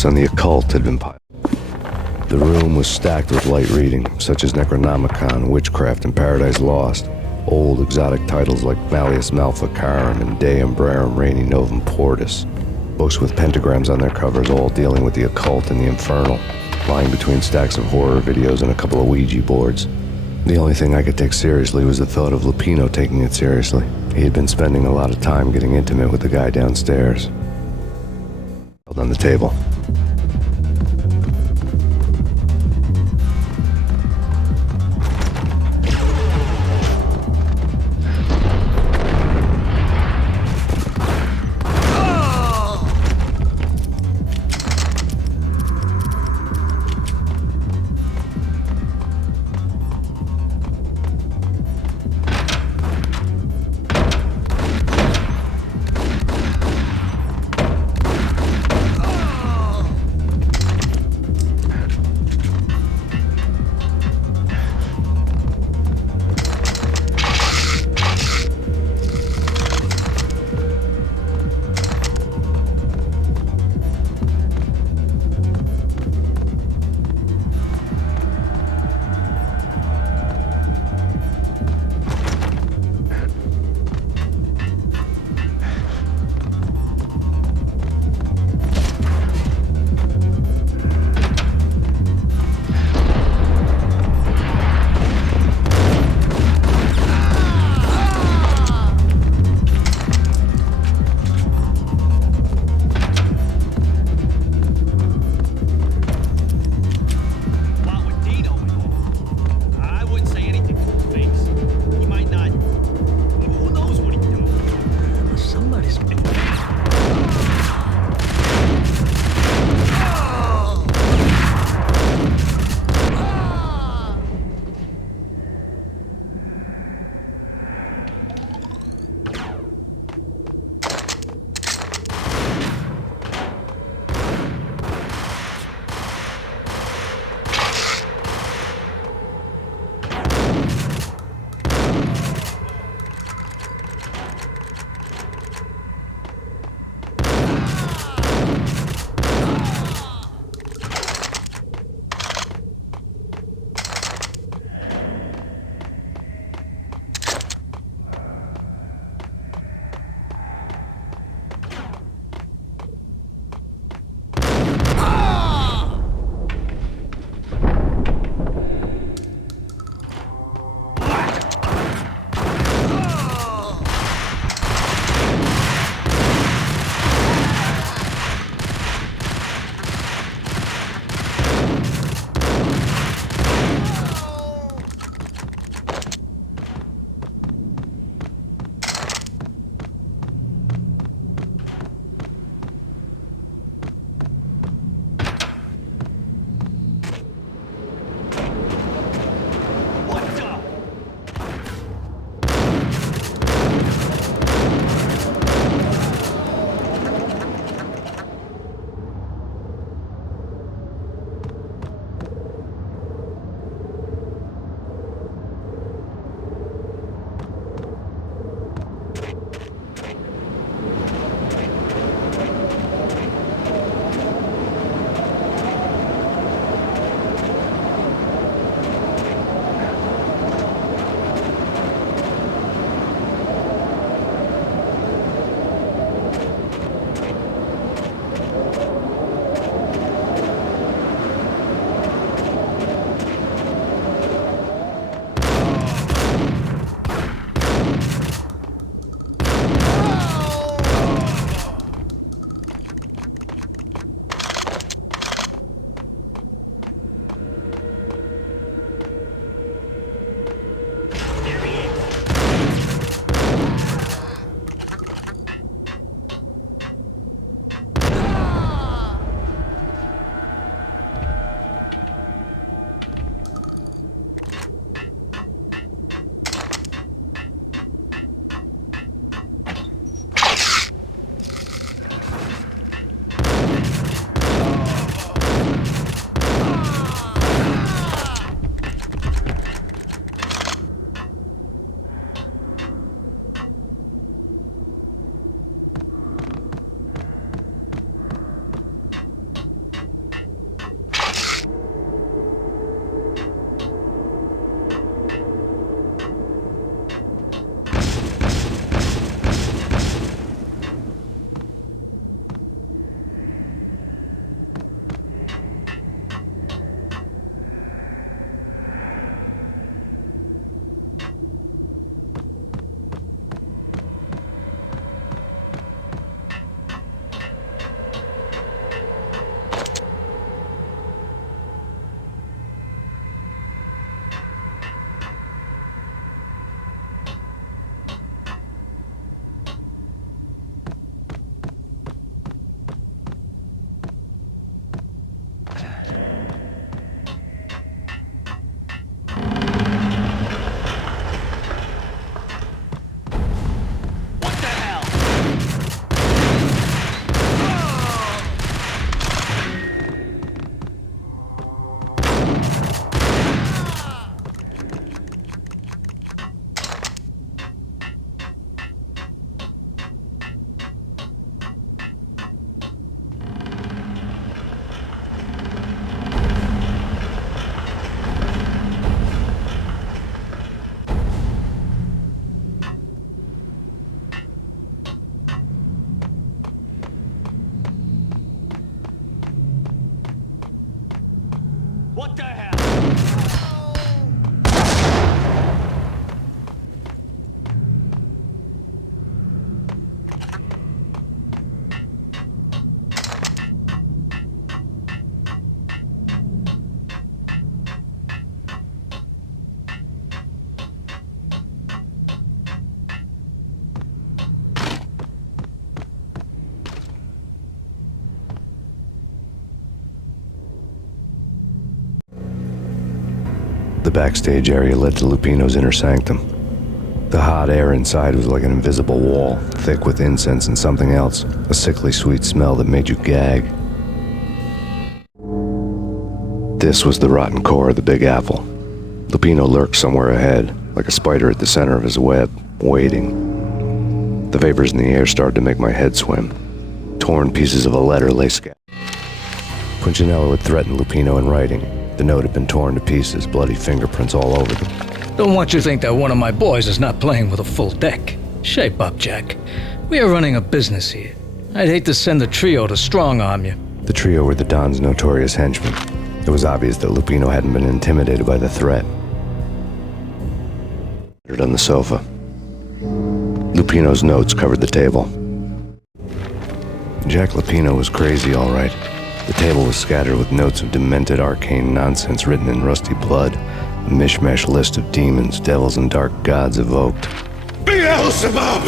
books on the occult had been piled. The room was stacked with light reading, such as Necronomicon, Witchcraft, and Paradise Lost. Old exotic titles like Malleus Maleficarum and De Umbrarum Reini Novum Portus. Books with pentagrams on their covers, all dealing with the occult and the infernal, lying between stacks of horror videos and a couple of Ouija boards. The only thing I could take seriously was the thought of Lupino taking it seriously. He had been spending a lot of time getting intimate with the guy downstairs. Held on the table. What the hell? The backstage area led to Lupino's inner sanctum. The hot air inside was like an invisible wall, thick with incense and something else, a sickly sweet smell that made you gag. This was the rotten core of the Big Apple. Lupino lurked somewhere ahead, like a spider at the center of his web, waiting. The vapors in the air started to make my head swim. Torn pieces of a letter lay scattered. Punchinello had threatened Lupino in writing. The note had been torn to pieces, bloody fingerprints all over them. Don't want you to think that one of my boys is not playing with a full deck. Shape up, Jack. We are running a business here. I'd hate to send the trio to strong-arm you. The trio were the Don's notorious henchmen. It was obvious that Lupino hadn't been intimidated by the threat. On the sofa. Lupino's notes covered the table. Jack Lupino was crazy, all right. The table was scattered with notes of demented arcane nonsense written in rusty blood, a mishmash list of demons, devils, and dark gods evoked. Beelzebub,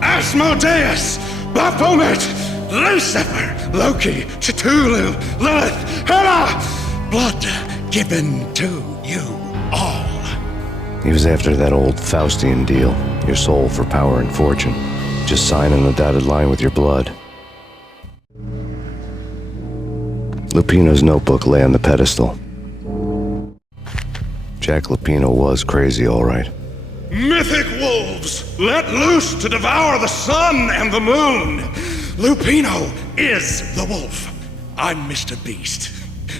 Asmodeus, Baphomet, Lucifer, Loki, Cthulhu, Lilith, Hela, blood given to you all. He was after that old Faustian deal, your soul for power and fortune. Just sign on the dotted line with your blood. Lupino's notebook lay on the pedestal. Jack Lupino was crazy, all right. Mythic wolves, let loose to devour the sun and the moon. Lupino is the wolf. I'm Mr. Beast,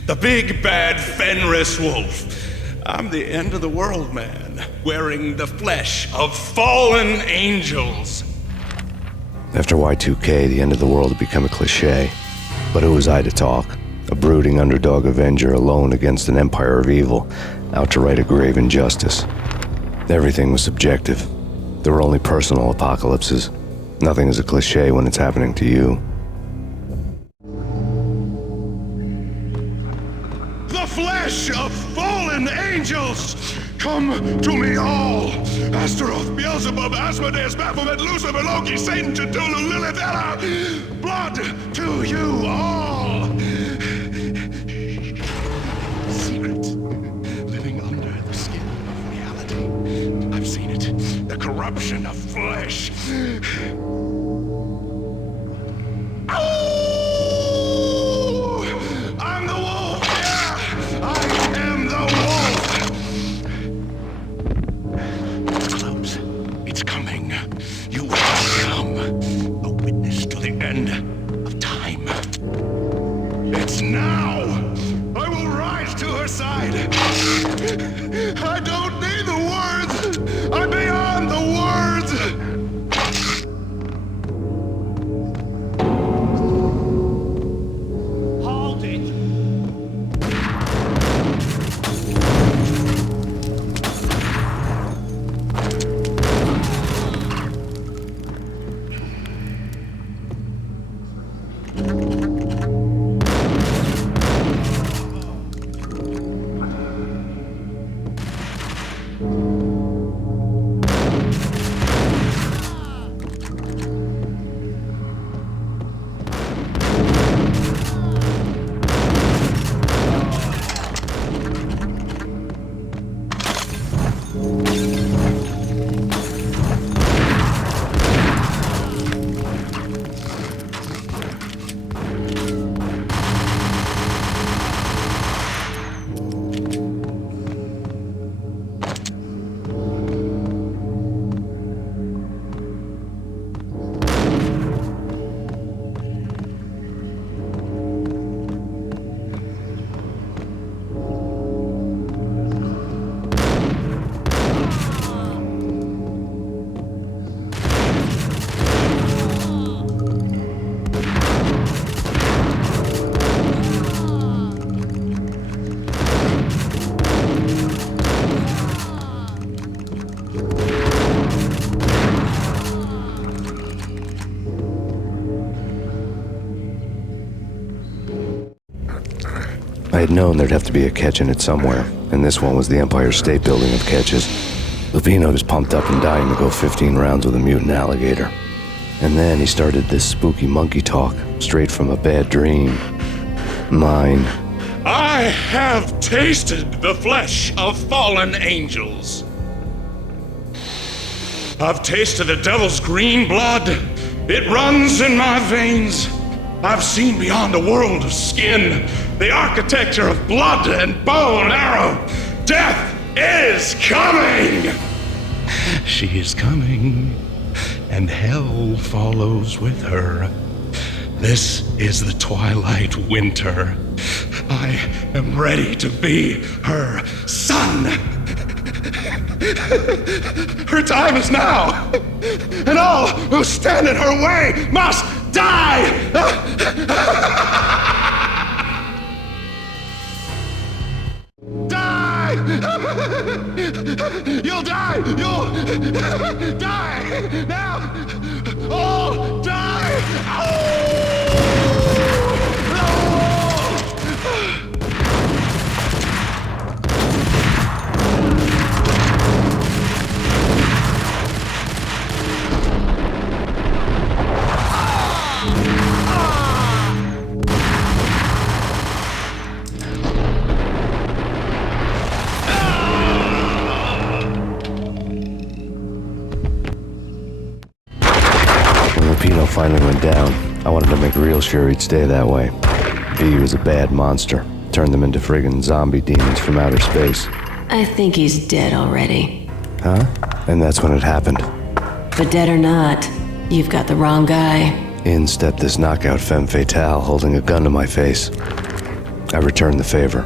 the big bad Fenris wolf. I'm the end of the world man, wearing the flesh of fallen angels. After Y2K, the end of the world had become a cliché. But who was I to talk? A brooding underdog avenger alone against an empire of evil, out to right a grave injustice. Everything was subjective. There were only personal apocalypses. Nothing is a cliché when it's happening to you. The flesh of fallen angels! Come to me all! Astaroth, Beelzebub, Asmodeus, Baphomet, Lucifer, Loki, Satan, Cthulhu, Lilith, Hela! Blood to you all! Secret, living under the skin of reality. I've seen it, the corruption of flesh. I'm the wolf! Yeah! I am the wolf! It's close. It's coming. You will come. A witness to the end of time. It's now! I will rise to her side! I don't need the words! I'm beyond the words! I had known there'd have to be a catch in it somewhere, and this one was the Empire State Building of catches. Lupino was pumped up and dying to go 15 rounds with a mutant alligator. And then he started this spooky monkey talk, straight from a bad dream. Mine. I have tasted the flesh of fallen angels. I've tasted the devil's green blood. It runs in my veins. I've seen beyond a world of skin, the architecture of blood and bow and arrow. Death is coming! She is coming, and hell follows with her. This is the twilight winter. I am ready to be her son. Her time is now, and all who stand in her way must die! Die! You'll die! You'll die! Now! All die! Finally went down. I wanted to make real sure he'd stay that way. V was a bad monster. Turned them into friggin' zombie demons from outer space. I think he's dead already. Huh? And that's when it happened. But dead or not, you've got the wrong guy. In stepped this knockout femme fatale holding a gun to my face. I returned the favor.